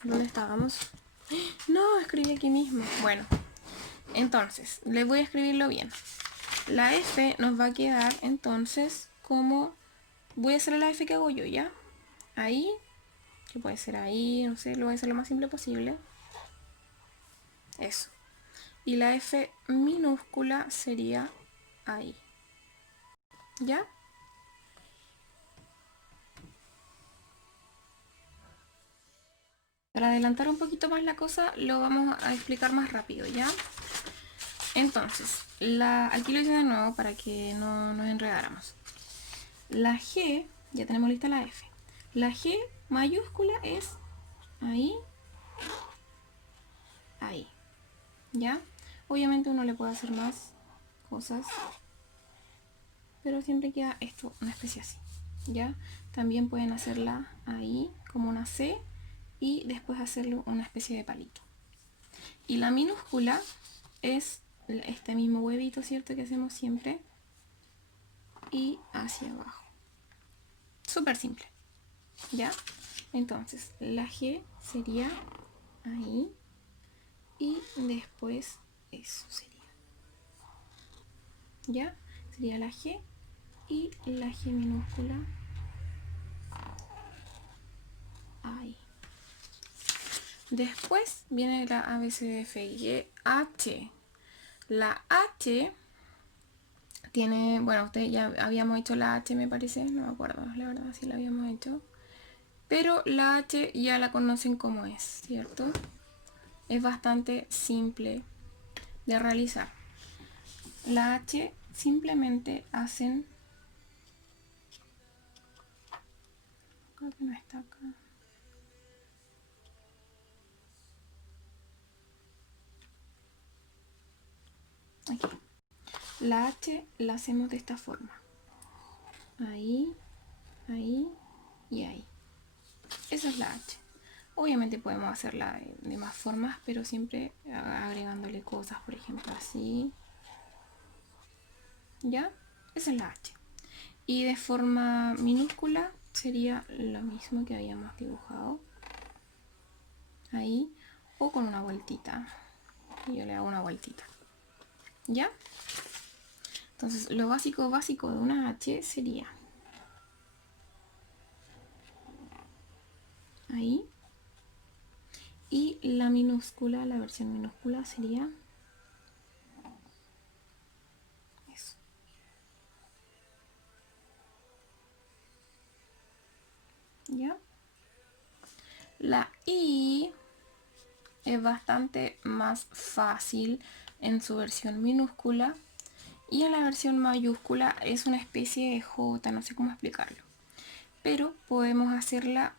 ¿dónde estábamos? No, escribí aquí mismo. Bueno, entonces, les voy a escribirlo bien. La F nos va a quedar entonces como... Voy a hacer la F que hago yo, ¿ya? Ahí, que puede ser ahí, no sé, lo voy a hacer lo más simple posible. Eso. Y la F minúscula sería ahí. ¿Ya? Para adelantar un poquito más la cosa, lo vamos a explicar más rápido, ¿ya? Entonces, aquí lo hice de nuevo para que no nos enredáramos. La G, ya tenemos lista la F. La G mayúscula es ahí, ahí. ¿Ya? Obviamente uno le puede hacer más cosas, pero siempre queda esto, una especie así. ¿Ya? También pueden hacerla ahí, como una C, y después hacerlo una especie de palito. Y la minúscula es este mismo huevito, ¿cierto? Que hacemos siempre. Y hacia abajo. Súper simple. ¿Ya? Entonces, la G sería ahí. Y después eso sería. ¿Ya? Sería la G y la G minúscula ahí. Después viene la A, B, C, D, F, G, H. La H tiene, bueno, ustedes ya habíamos hecho la H, me parece, no me acuerdo, la verdad, si la habíamos hecho. Pero la H ya la conocen como es, ¿cierto? Es bastante simple de realizar. La H simplemente hacen... Creo que no está acá. Aquí. La H la hacemos de esta forma. Ahí, ahí y ahí. Esa es la H. Obviamente podemos hacerla de más formas, pero siempre agregándole cosas, por ejemplo, así. ¿Ya? Esa es la H. Y de forma minúscula sería lo mismo que habíamos dibujado. Ahí. O con una vueltita. Y yo le hago una vueltita. ¿Ya? Entonces, lo básico básico de una H sería ahí. Y la minúscula, la versión minúscula sería eso. ¿Ya? La I es bastante más fácil en su versión minúscula. Y en la versión mayúscula es una especie de J, no sé cómo explicarlo. Pero podemos hacerla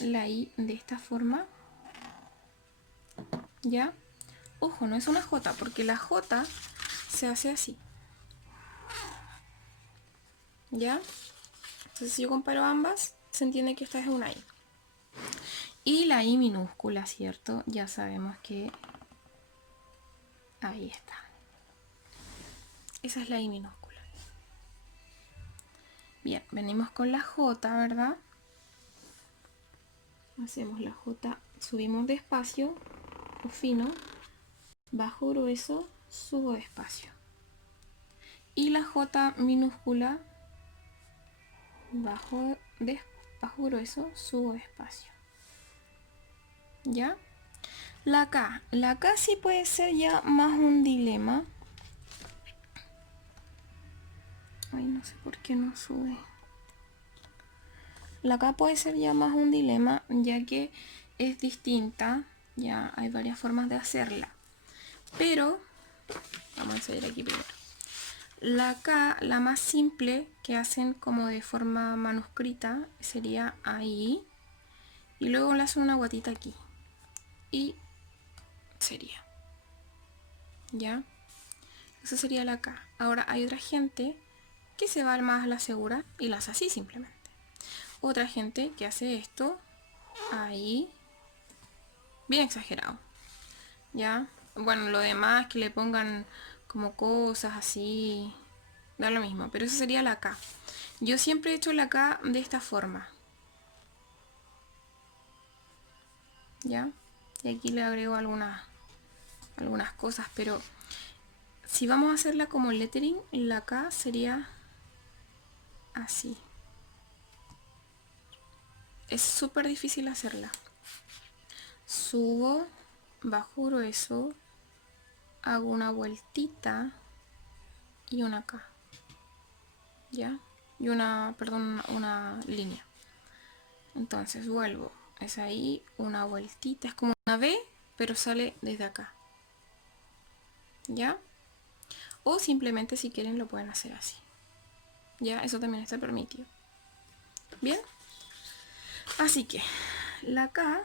la I de esta forma. ¿Ya? Ojo, no es una J, porque la J se hace así. ¿Ya? Entonces si yo comparo ambas, se entiende que esta es una I. Y la I minúscula, ¿cierto? Ya sabemos que ahí está. Esa es la I minúscula. Bien, venimos con la J, ¿verdad? Hacemos la J, subimos despacio o fino, bajo grueso, subo despacio. Y la J minúscula, bajo grueso, subo despacio. ¿Ya? La K sí puede ser ya más un dilema. Ay, no sé por qué no sube. La K puede ser ya más un dilema, ya que es distinta. Ya hay varias formas de hacerla. Pero, vamos a enseñar aquí primero. La K, la más simple, que hacen como de forma manuscrita, sería ahí. Y luego le hacen una guatita aquí. Y sería. ¿Ya? Eso sería la K. Ahora hay otra gente que se va más a la segura y la hace así simplemente. Otra gente que hace esto ahí, bien exagerado. ¿Ya? Bueno, lo demás que le pongan como cosas así, da lo mismo, pero eso sería la K. Yo siempre he hecho la K de esta forma. ¿Ya? Y aquí le agrego algunas cosas, pero si vamos a hacerla como lettering, la K sería así. Es súper difícil hacerla. Subo, bajo grueso, hago una vueltita y una K. ¿Ya? Y una línea. Entonces vuelvo. Es ahí una vueltita. Es como una V, pero sale desde acá. ¿Ya? O simplemente si quieren lo pueden hacer así. ¿Ya? Eso también está permitido. ¿Bien? Así que la K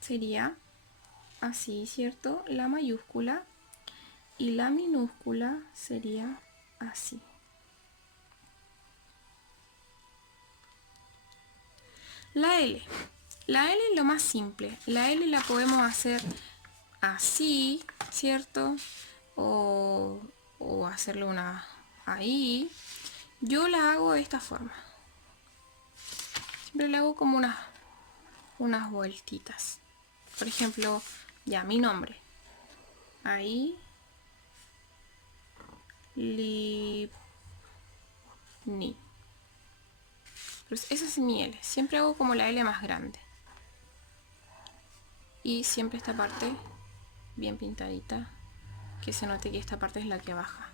sería así, ¿cierto? La mayúscula y la minúscula sería así. La L. La L es lo más simple. La L la podemos hacer así, ¿cierto? O hacerle una ahí. Yo la hago de esta forma. Siempre le hago como unas vueltitas. Por ejemplo, ya mi nombre. Ahí. Ni. Pues esa es mi L. Siempre hago como la L más grande. Y siempre esta parte bien pintadita. Que se note que esta parte es la que baja.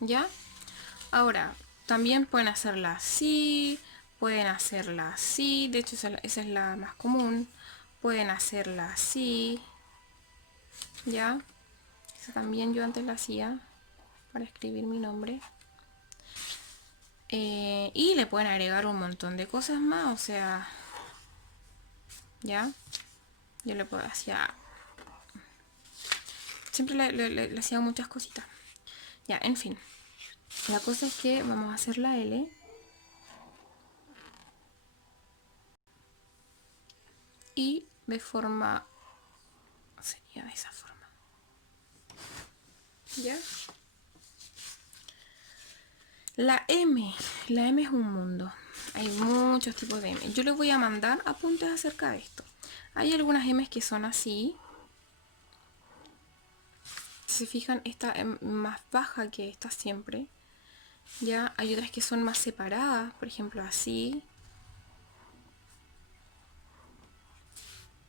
¿Ya? Ahora, también pueden hacerla así. Pueden hacerla así. De hecho, esa es la más común. Pueden hacerla así. ¿Ya? Esa también yo antes la hacía para escribir mi nombre. Y le pueden agregar un montón de cosas más, o sea, ya, yo le puedo hacía, siempre le hacía muchas cositas, ya, en fin, la cosa es que vamos a hacer la L y de forma, sería de esa forma, ya. La M es un mundo. Hay muchos tipos de M. Yo les voy a mandar apuntes acerca de esto. Hay algunas M que son así. se fijan, esta es más baja que esta siempre. Ya hay otras que son más separadas, por ejemplo así.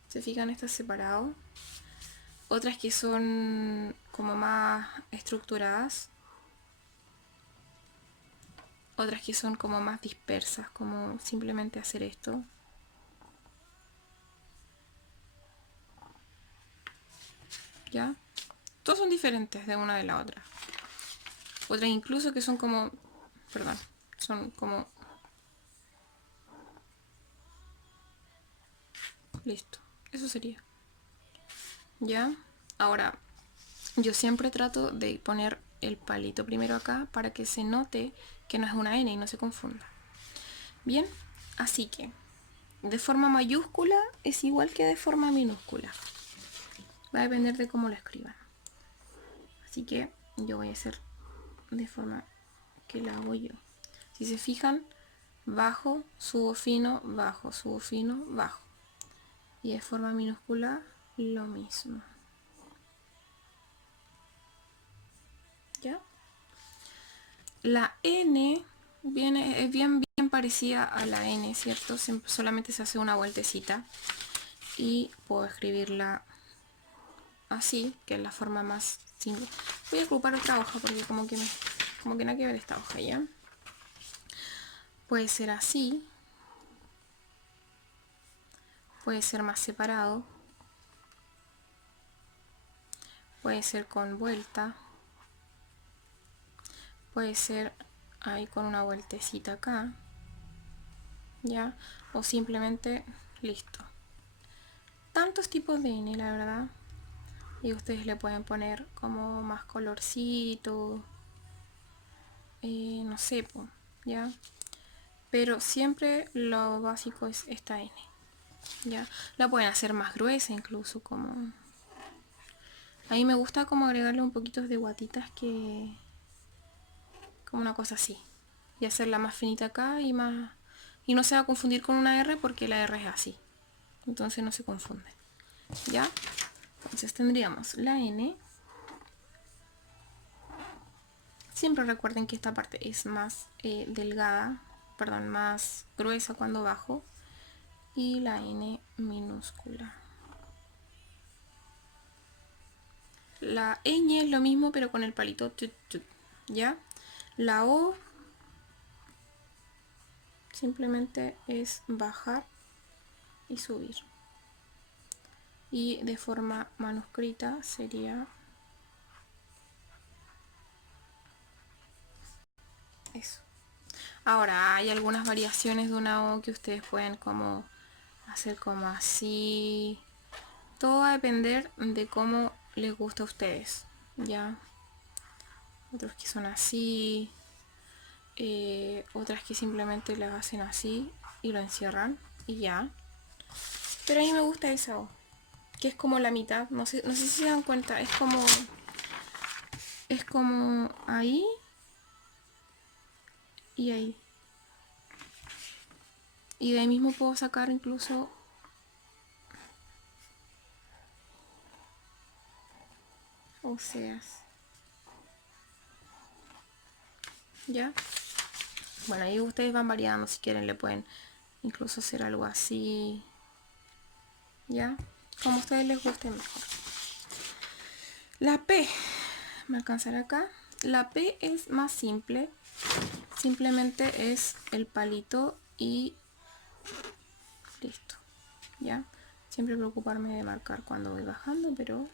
Se fijan, estas separado. Otras que son como más estructuradas. Otras que son como más dispersas, como simplemente hacer esto. ¿Ya? Todos son diferentes de una de la otra. Otras incluso que son como... Perdón. Son como... Listo. Eso sería. ¿Ya? Ahora, yo siempre trato de poner el palito primero acá para que se note que no es una N y no se confunda. Bien, así que de forma mayúscula es igual que de forma minúscula. Va a depender de cómo lo escriban. Así que yo voy a hacer de forma que la hago yo. Si se fijan, bajo, subo fino, bajo, subo fino, bajo. Y de forma minúscula lo mismo. ¿Ya? La N es bien parecida a la N, ¿cierto? Solamente se hace una vueltecita. Y puedo escribirla así, que es la forma más simple. Voy a ocupar otra hoja porque como que no quiero ver esta hoja, ¿ya? Puede ser así. Puede ser más separado. Puede ser con vuelta. Puede ser ahí con una vueltecita acá. ¿Ya? O simplemente listo. Tantos tipos de N, la verdad. Y ustedes le pueden poner como más colorcito. No sé, ¿ya? Pero siempre lo básico es esta N. ¿Ya? La pueden hacer más gruesa incluso, como... A mí me gusta como agregarle un poquito de guatitas que... como una cosa así. Y hacerla más finita acá y más... Y no se va a confundir con una R porque la R es así. Entonces no se confunde. ¿Ya? Entonces tendríamos la N. Siempre recuerden que esta parte es más delgada, perdón, más gruesa cuando bajo. Y la N minúscula. La ñ es lo mismo pero con el palito tut, tut, ¿ya? La O simplemente es bajar y subir. Y de forma manuscrita sería eso. Ahora hay algunas variaciones de una O que ustedes pueden como hacer como así. Todo va a depender de cómo les gusta a ustedes, ¿ya? Otros que son así, otras que simplemente las hacen así y lo encierran y ya. Pero a mí me gusta esa O, que es como la mitad, no sé si se dan cuenta, es como ahí y ahí. Y de ahí mismo puedo sacar incluso óseas. ¿Ya? Bueno, ahí ustedes van variando, si quieren le pueden incluso hacer algo así. ¿Ya? Como a ustedes les guste mejor. La P, me alcanzará acá. La P es más simple. Simplemente es el palito y listo. ¿Ya? Siempre preocuparme de marcar cuando voy bajando, pero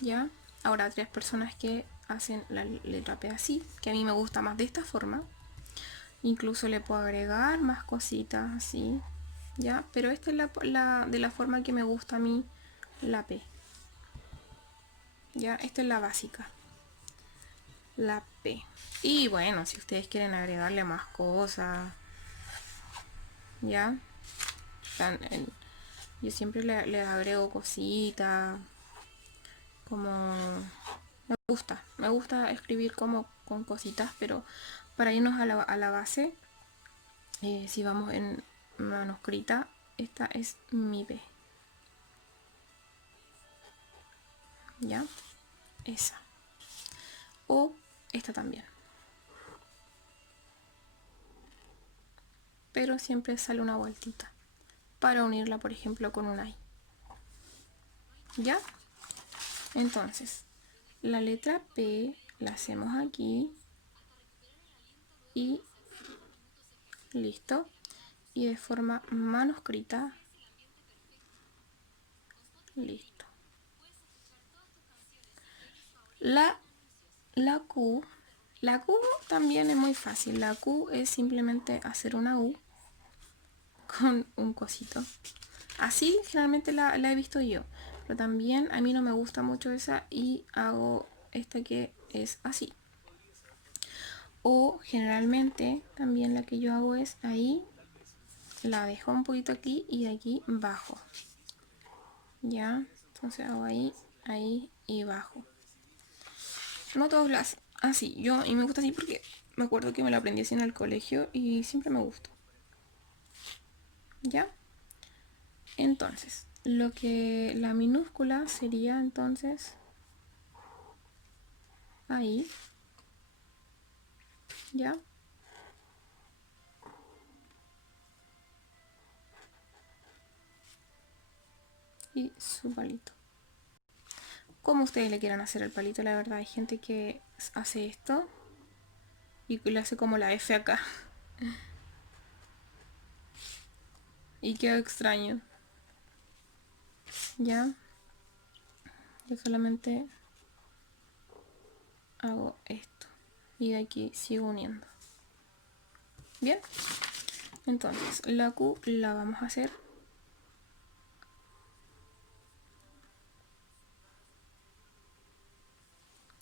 ya. Ahora 3 personas que hacen la letra P así, que a mí me gusta más de esta forma. Incluso le puedo agregar más cositas así, ya. Pero esta es de la forma que me gusta a mí la P. Ya, esta es la básica. La P. Y bueno, si ustedes quieren agregarle más cosas, ya. Yo siempre le agrego cositas. Como me gusta escribir como con cositas, pero para irnos a la base, si vamos en manuscrita, esta es mi P. ¿Ya? esa. O esta también. Pero siempre sale una vueltita para unirla, por ejemplo, con una I. ¿Ya? Entonces, la letra P la hacemos aquí y listo. Y de forma manuscrita, listo. La Q, la Q también es muy fácil. La Q es simplemente hacer una U con un cosito. Así generalmente la he visto yo. Pero también a mí no me gusta mucho esa y hago esta que es así. O generalmente también la que yo hago es ahí, la dejo un poquito aquí y aquí bajo. Ya, entonces hago ahí, ahí y bajo. No todos las así, yo y me gusta así porque me acuerdo que me lo aprendí así en el colegio y siempre me gustó. ¿Ya? Entonces, lo que la minúscula sería entonces ahí. ¿Ya? Y su palito. Como ustedes le quieran hacer el palito, la verdad hay gente que hace esto y le hace como la F acá. Y queda extraño. ¿Ya? Yo solamente hago esto y de aquí sigo uniendo. Bien, entonces la Q la vamos a hacer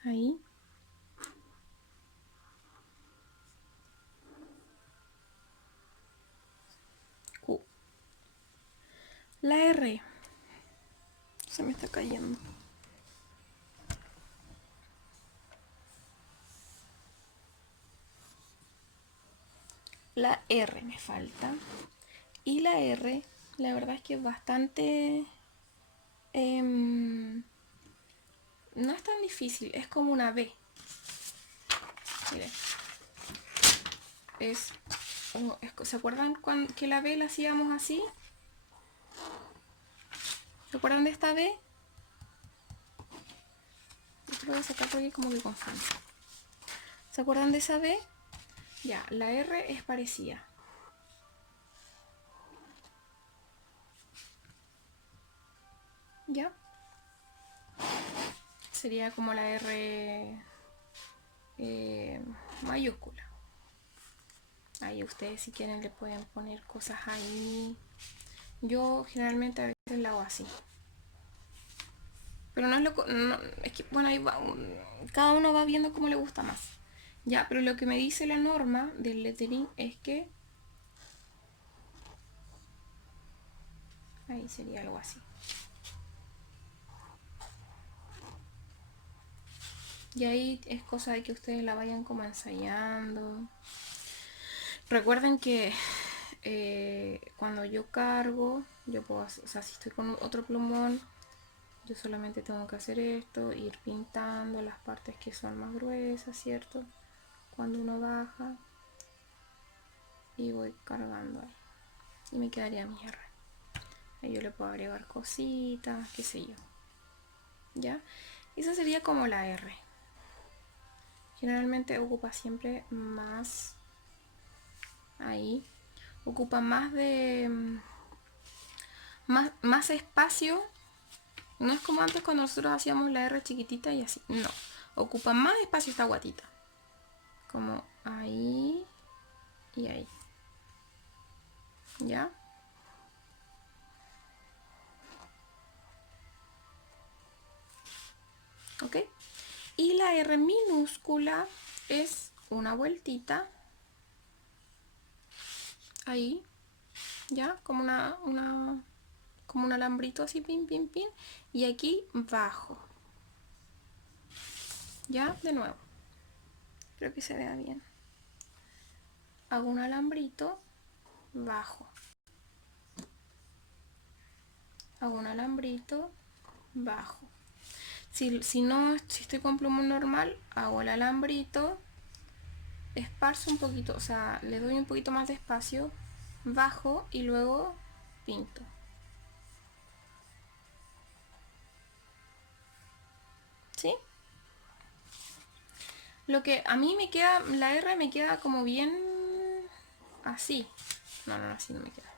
ahí. Q. La R se me está cayendo. La R me falta. Y la R, la verdad es que es bastante... no es tan difícil, es como una B. Miren. ¿Se acuerdan que la B la hacíamos así? ¿Se acuerdan de esta B? Yo lo voy a sacar porque como que confundo. ¿Se acuerdan de esa B? Ya, la R es parecida. ¿Ya? Sería como la R mayúscula. Ahí ustedes si quieren le pueden poner cosas ahí. Yo generalmente a veces la hago así. Pero no es lo... No, es que, bueno, ahí va, cada uno va viendo cómo le gusta más. Ya, pero lo que me dice la norma del lettering es que... Ahí sería algo así. Y ahí es cosa de que ustedes la vayan como ensayando. Recuerden que cuando yo cargo, yo puedo, o sea, si estoy con otro plumón, yo solamente tengo que hacer esto, ir pintando las partes que son más gruesas, ¿cierto? Cuando uno baja y voy cargando ahí. Y me quedaría mi R. Ahí yo le puedo agregar cositas, qué sé yo. ¿Ya? Esa sería como la R. Generalmente ocupa siempre más ahí. Ocupa más de... más espacio. No es como antes cuando nosotros hacíamos la R chiquitita y así. No. Ocupa más espacio esta guatita. Como ahí y ahí. ¿Ya? ¿Ok? Y la R minúscula es una vueltita. Ahí. ¿Ya? Como como un alambrito así, pin, pin, pin. Y aquí bajo. ¿Ya? De nuevo. Creo que se vea bien. Hago un alambrito, bajo. Hago un alambrito, bajo. Si no, si estoy con plumón normal, hago el alambrito, esparzo un poquito, o sea, le doy un poquito más de espacio, bajo y luego pinto. ¿Sí? Lo que a mí me queda, la R me queda como bien así. No, así no me queda.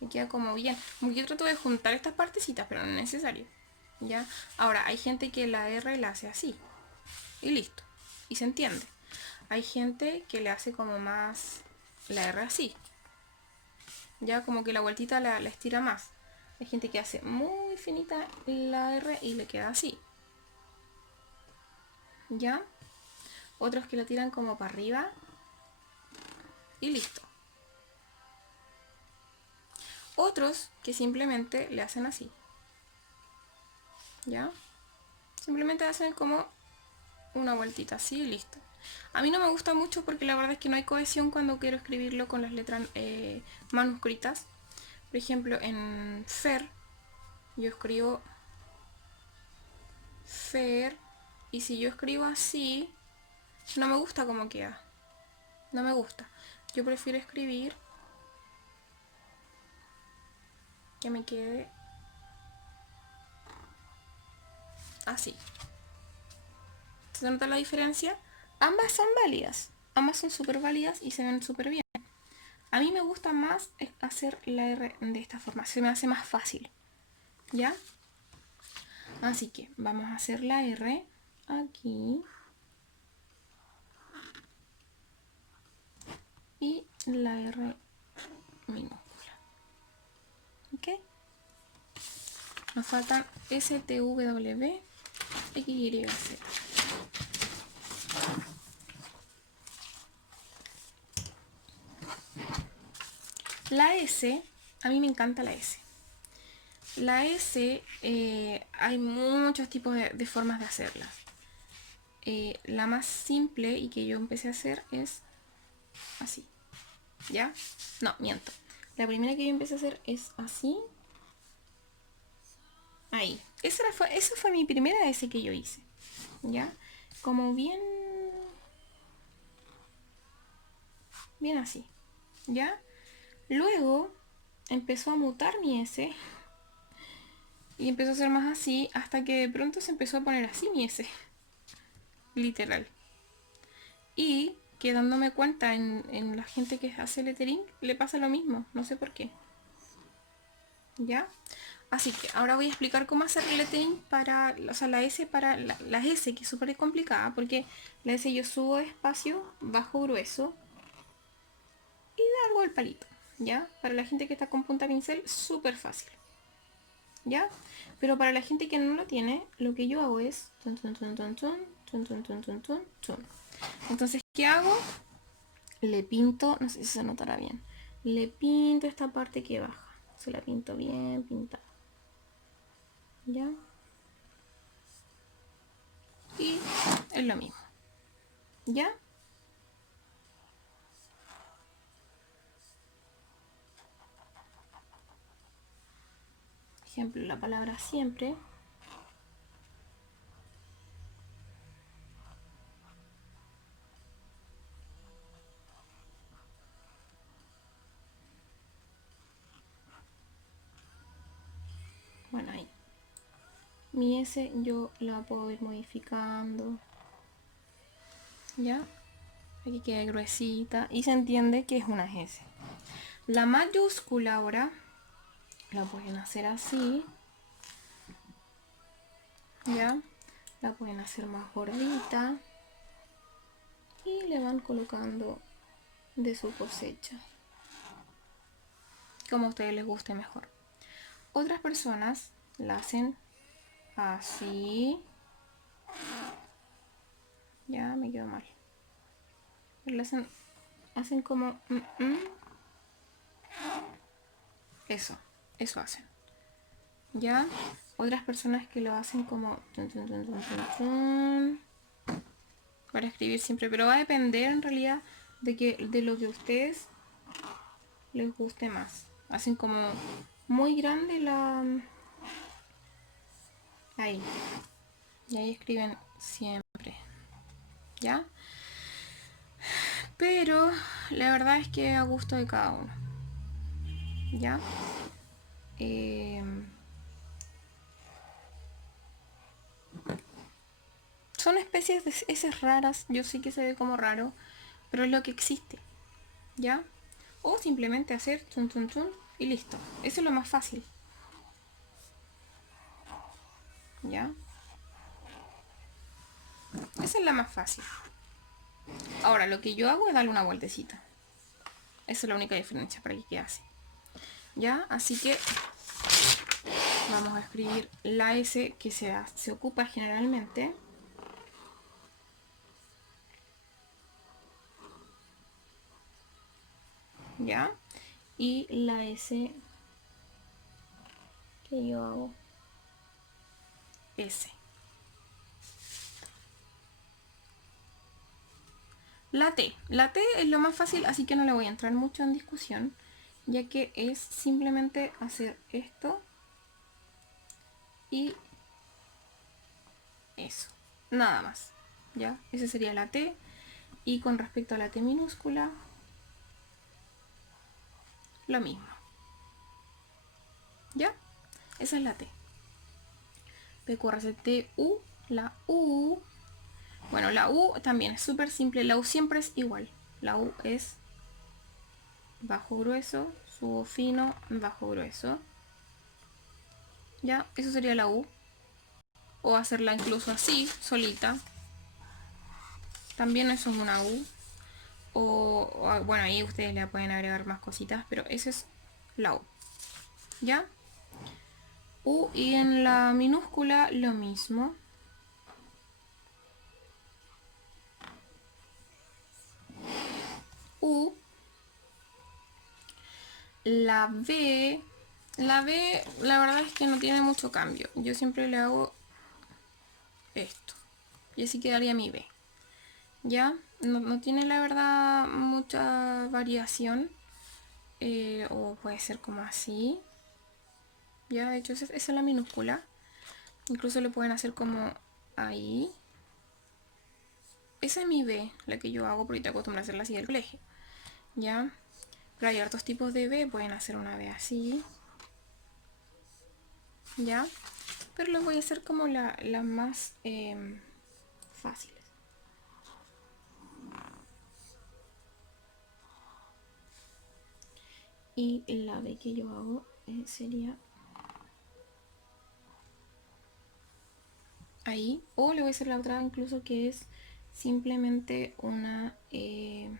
Me queda como bien. Como que yo trato de juntar estas partecitas, pero no es necesario. ¿Ya? Ahora, hay gente que la R la hace así. Y listo. Y se entiende. Hay gente que le hace como más la R así. Ya como que la vueltita la estira más. Hay gente que hace muy finita la R y le queda así. ¿Ya? Otros que la tiran como para arriba. Y listo. Otros que simplemente le hacen así. ¿Ya? Simplemente hacen como una vueltita así y listo. A mí no me gusta mucho porque la verdad es que no hay cohesión cuando quiero escribirlo con las letras manuscritas. Por ejemplo, en Fer, yo escribo Fer y si yo escribo así, no me gusta cómo queda. No me gusta. Yo prefiero escribir que me quede así. ¿Se nota la diferencia? Ambas son válidas. Ambas son súper válidas y se ven súper bien. A mí me gusta más hacer la R de esta forma. Se me hace más fácil. ¿Ya? Así que vamos a hacer la R aquí. Y la R minúscula. ¿Ok? Nos faltan S, T, W, X, Y, Z. La S, a mí me encanta la S. La S, hay muchos tipos de formas de hacerla. La más simple y que yo empecé a hacer es así. ¿Ya? No, miento. La primera que yo empecé a hacer es así. Ahí. Esa fue mi primera S que yo hice. ¿Ya? Como bien... Bien así. ¿Ya? Luego empezó a mutar mi S. Y empezó a ser más así hasta que de pronto se empezó a poner así mi S. Literal. Y que dándome cuenta en la gente que hace lettering le pasa lo mismo. No sé por qué. ¿Ya? Así que ahora voy a explicar cómo hacer el lettering para, o sea, la S para la S, que es súper complicada, porque la S yo subo despacio, bajo grueso y largo el palito, ¿ya? Para la gente que está con punta pincel, súper fácil, ¿ya? Pero para la gente que no lo tiene, lo que yo hago es... Entonces, ¿qué hago? Le pinto, no sé si se notará bien, le pinto esta parte que baja, se la pinto bien pintada. ¿Ya? Y es lo mismo. ¿Ya? Ejemplo, la palabra siempre. Bueno, ahí. Mi S yo la puedo ir modificando. ¿Ya? Aquí queda gruesita y se entiende que es una S. La mayúscula ahora la pueden hacer así. ¿Ya? La pueden hacer más gordita. Y le van colocando de su cosecha. Como a ustedes les guste mejor. Otras personas la hacen así. Ya me quedó mal. Pero la hacen como... Eso hacen. ¿Ya? Otras personas que lo hacen como... para escribir siempre. Pero va a depender en realidad de lo que a ustedes les guste más. Hacen como muy grande la... Ahí. Y ahí escriben siempre, ¿ya? Pero la verdad es que a gusto de cada uno, ¿ya? Son especies de heces raras, yo sé que se ve como raro, pero es lo que existe, ¿ya? O simplemente hacer chun chun chun y listo. Eso es lo más fácil, ¿ya? Esa es la más fácil. Ahora, lo que yo hago es darle una vueltecita. Esa es la única diferencia para que hace. ¿Ya? Así que vamos a escribir la S que se ocupa generalmente. ¿Ya? Y la S que yo hago. S. La T. La T es lo más fácil, así que no le voy a entrar mucho en discusión, ya que es simplemente hacer esto y eso. Nada más. ¿Ya? Esa sería la T. Y con respecto a la T minúscula, lo mismo. ¿Ya? Esa es la T. PQRCT U. La U. Bueno, la U también es súper simple. La U siempre es igual. La U es bajo grueso, subo fino, bajo grueso. Ya, eso sería la U. O hacerla incluso así, solita. También eso es una U. O bueno, ahí ustedes le pueden agregar más cositas, pero esa es la U. ¿Ya? U, y en la minúscula lo mismo. U. La B. La B, la verdad es que no tiene mucho cambio. Yo siempre le hago esto. Y así quedaría mi B. ¿Ya? No tiene la verdad mucha variación. O puede ser como así. Ya, de hecho esa es la minúscula. Incluso lo pueden hacer como ahí. Esa es mi B, la que yo hago porque te acostumbro a hacerla así del colegio. ¿Ya? Pero hay hartos tipos de B. Pueden hacer una B así. ¿Ya? Pero los voy a hacer como las más fáciles. Y la B que yo hago sería ahí. O le voy a hacer la otra incluso, que es simplemente una B.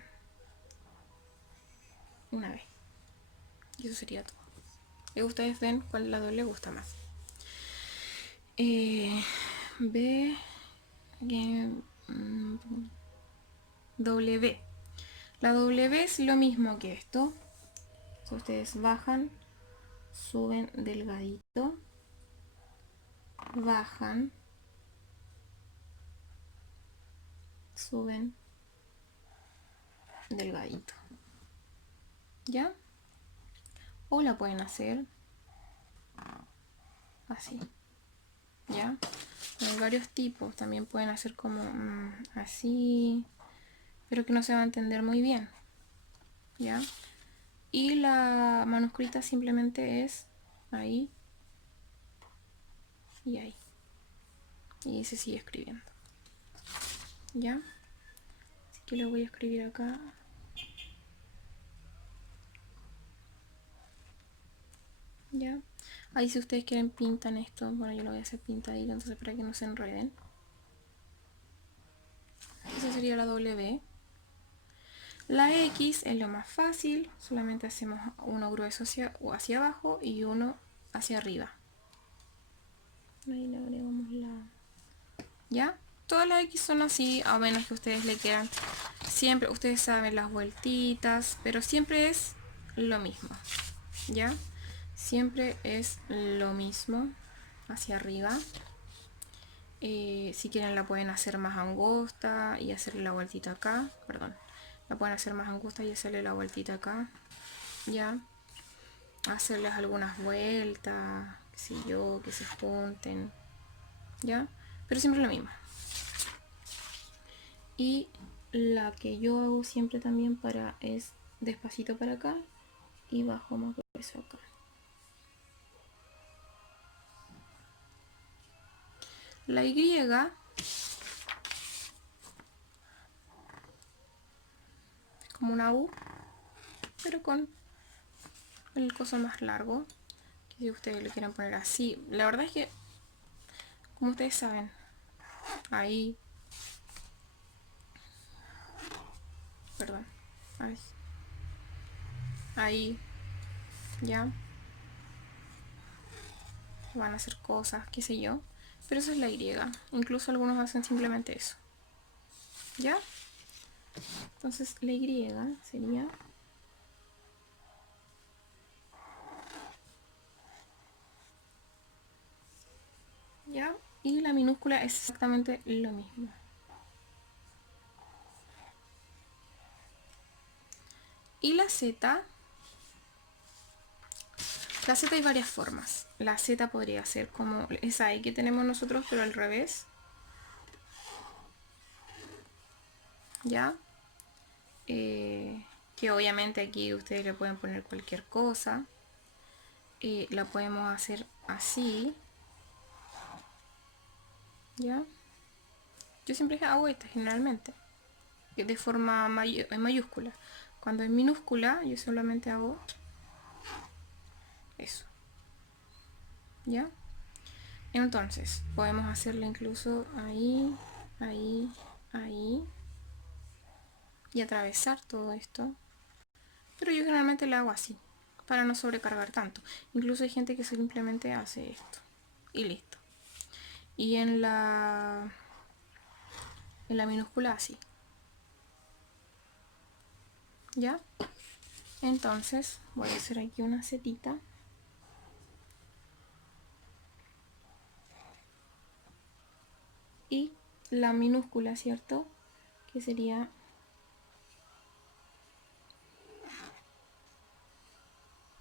Y eso sería todo. Y ustedes ven cuál lado les gusta más. B, W. La W es lo mismo que esto. Si ustedes bajan, suben delgadito, bajan, suben delgadito. ¿Ya? O la pueden hacer así. ¿Ya? Hay varios tipos. También pueden hacer como así, pero que no se va a entender muy bien. ¿Ya? Y la manuscrita simplemente es ahí y ahí. Y se sigue escribiendo. ¿Ya? Así que lo voy a escribir acá. ¿Ya? Ahí si ustedes quieren pintan esto. Bueno, yo lo voy a hacer pintadito, entonces para que no se enreden. Esa sería la W. La X es lo más fácil. Solamente hacemos uno grueso hacia abajo y uno hacia arriba. Ahí le agregamos la... ¿Ya? Todas las X son así, a menos que ustedes le quieran. Siempre, ustedes saben las vueltitas, pero siempre es lo mismo. ¿Ya? Siempre es lo mismo hacia arriba. Si quieren la pueden hacer más angosta y hacerle la vueltita acá. Perdón. La pueden hacer más angosta y hacerle la vueltita acá. ¿Ya? Hacerles algunas vueltas, qué sé yo, que se junten. ¿Ya? pero siempre lo mismo. Y la que yo hago siempre también es despacito para acá y bajo más grueso acá. La Y es como una U, pero con el coso más largo. Que si ustedes lo quieren poner así, la verdad es que, como ustedes saben, ahí, perdón, ahí, ya, van a hacer cosas, qué sé yo, pero esa es la Y. Incluso algunos hacen simplemente eso, ¿ya? Entonces la Y sería ¿ya? Y la minúscula es exactamente lo mismo. Y la Z hay varias formas. La Z podría ser como esa I que tenemos nosotros, pero al revés. ¿Ya? Que obviamente aquí ustedes le pueden poner cualquier cosa. La podemos hacer así. ¿Ya? Yo siempre hago esta generalmente. De forma en mayúscula. Cuando en minúscula yo solamente hago eso. ¿Ya? Entonces, podemos hacerla incluso ahí, ahí, ahí. Y atravesar todo esto. Pero yo generalmente la hago así, para no sobrecargar tanto. Incluso hay gente que simplemente hace esto. Y listo. Y en la minúscula así. ¿Ya? Entonces, voy a hacer aquí una setita. Y la minúscula, ¿cierto? Que sería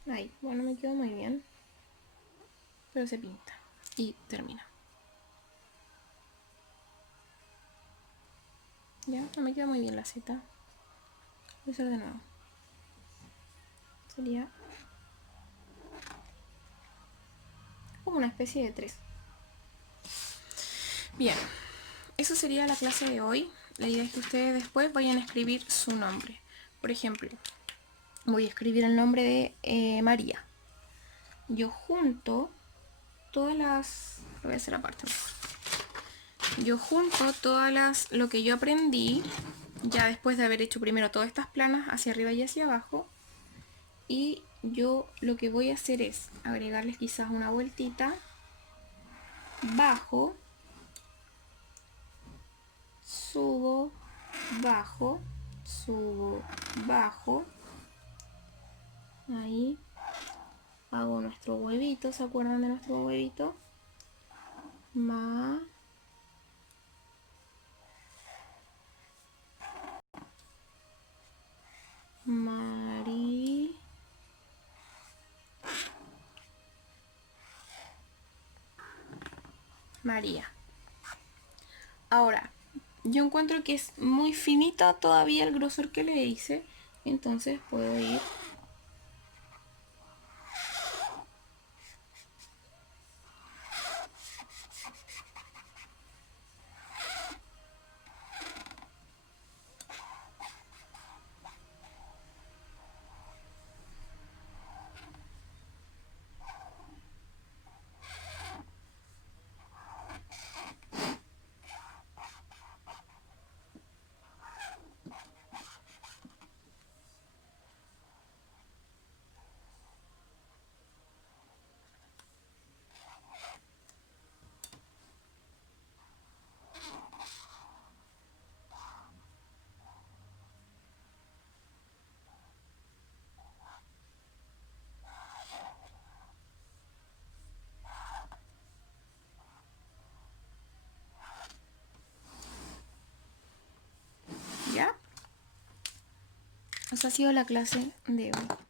ahí. Bueno, me quedó muy bien, pero se pinta y termina. Ya, no me queda muy bien la Z. Voy a hacer de nuevo. Sería como una especie de 3. Bien, eso sería la clase de hoy. La idea es que ustedes después vayan a escribir su nombre. Por ejemplo, voy a escribir el nombre de María. Yo junto todas las... Lo voy a hacer aparte mejor. Yo junto lo que yo aprendí, ya después de haber hecho primero todas estas planas hacia arriba y hacia abajo. Y yo lo que voy a hacer es agregarles quizás una vueltita, bajo, subo, bajo, subo, bajo. Ahí hago nuestro huevito, ¿se acuerdan de nuestro huevito? Mari, María. Ahora, yo encuentro que es muy finita todavía el grosor que le hice, entonces puedo ir ya. Esa ha sido la clase de hoy.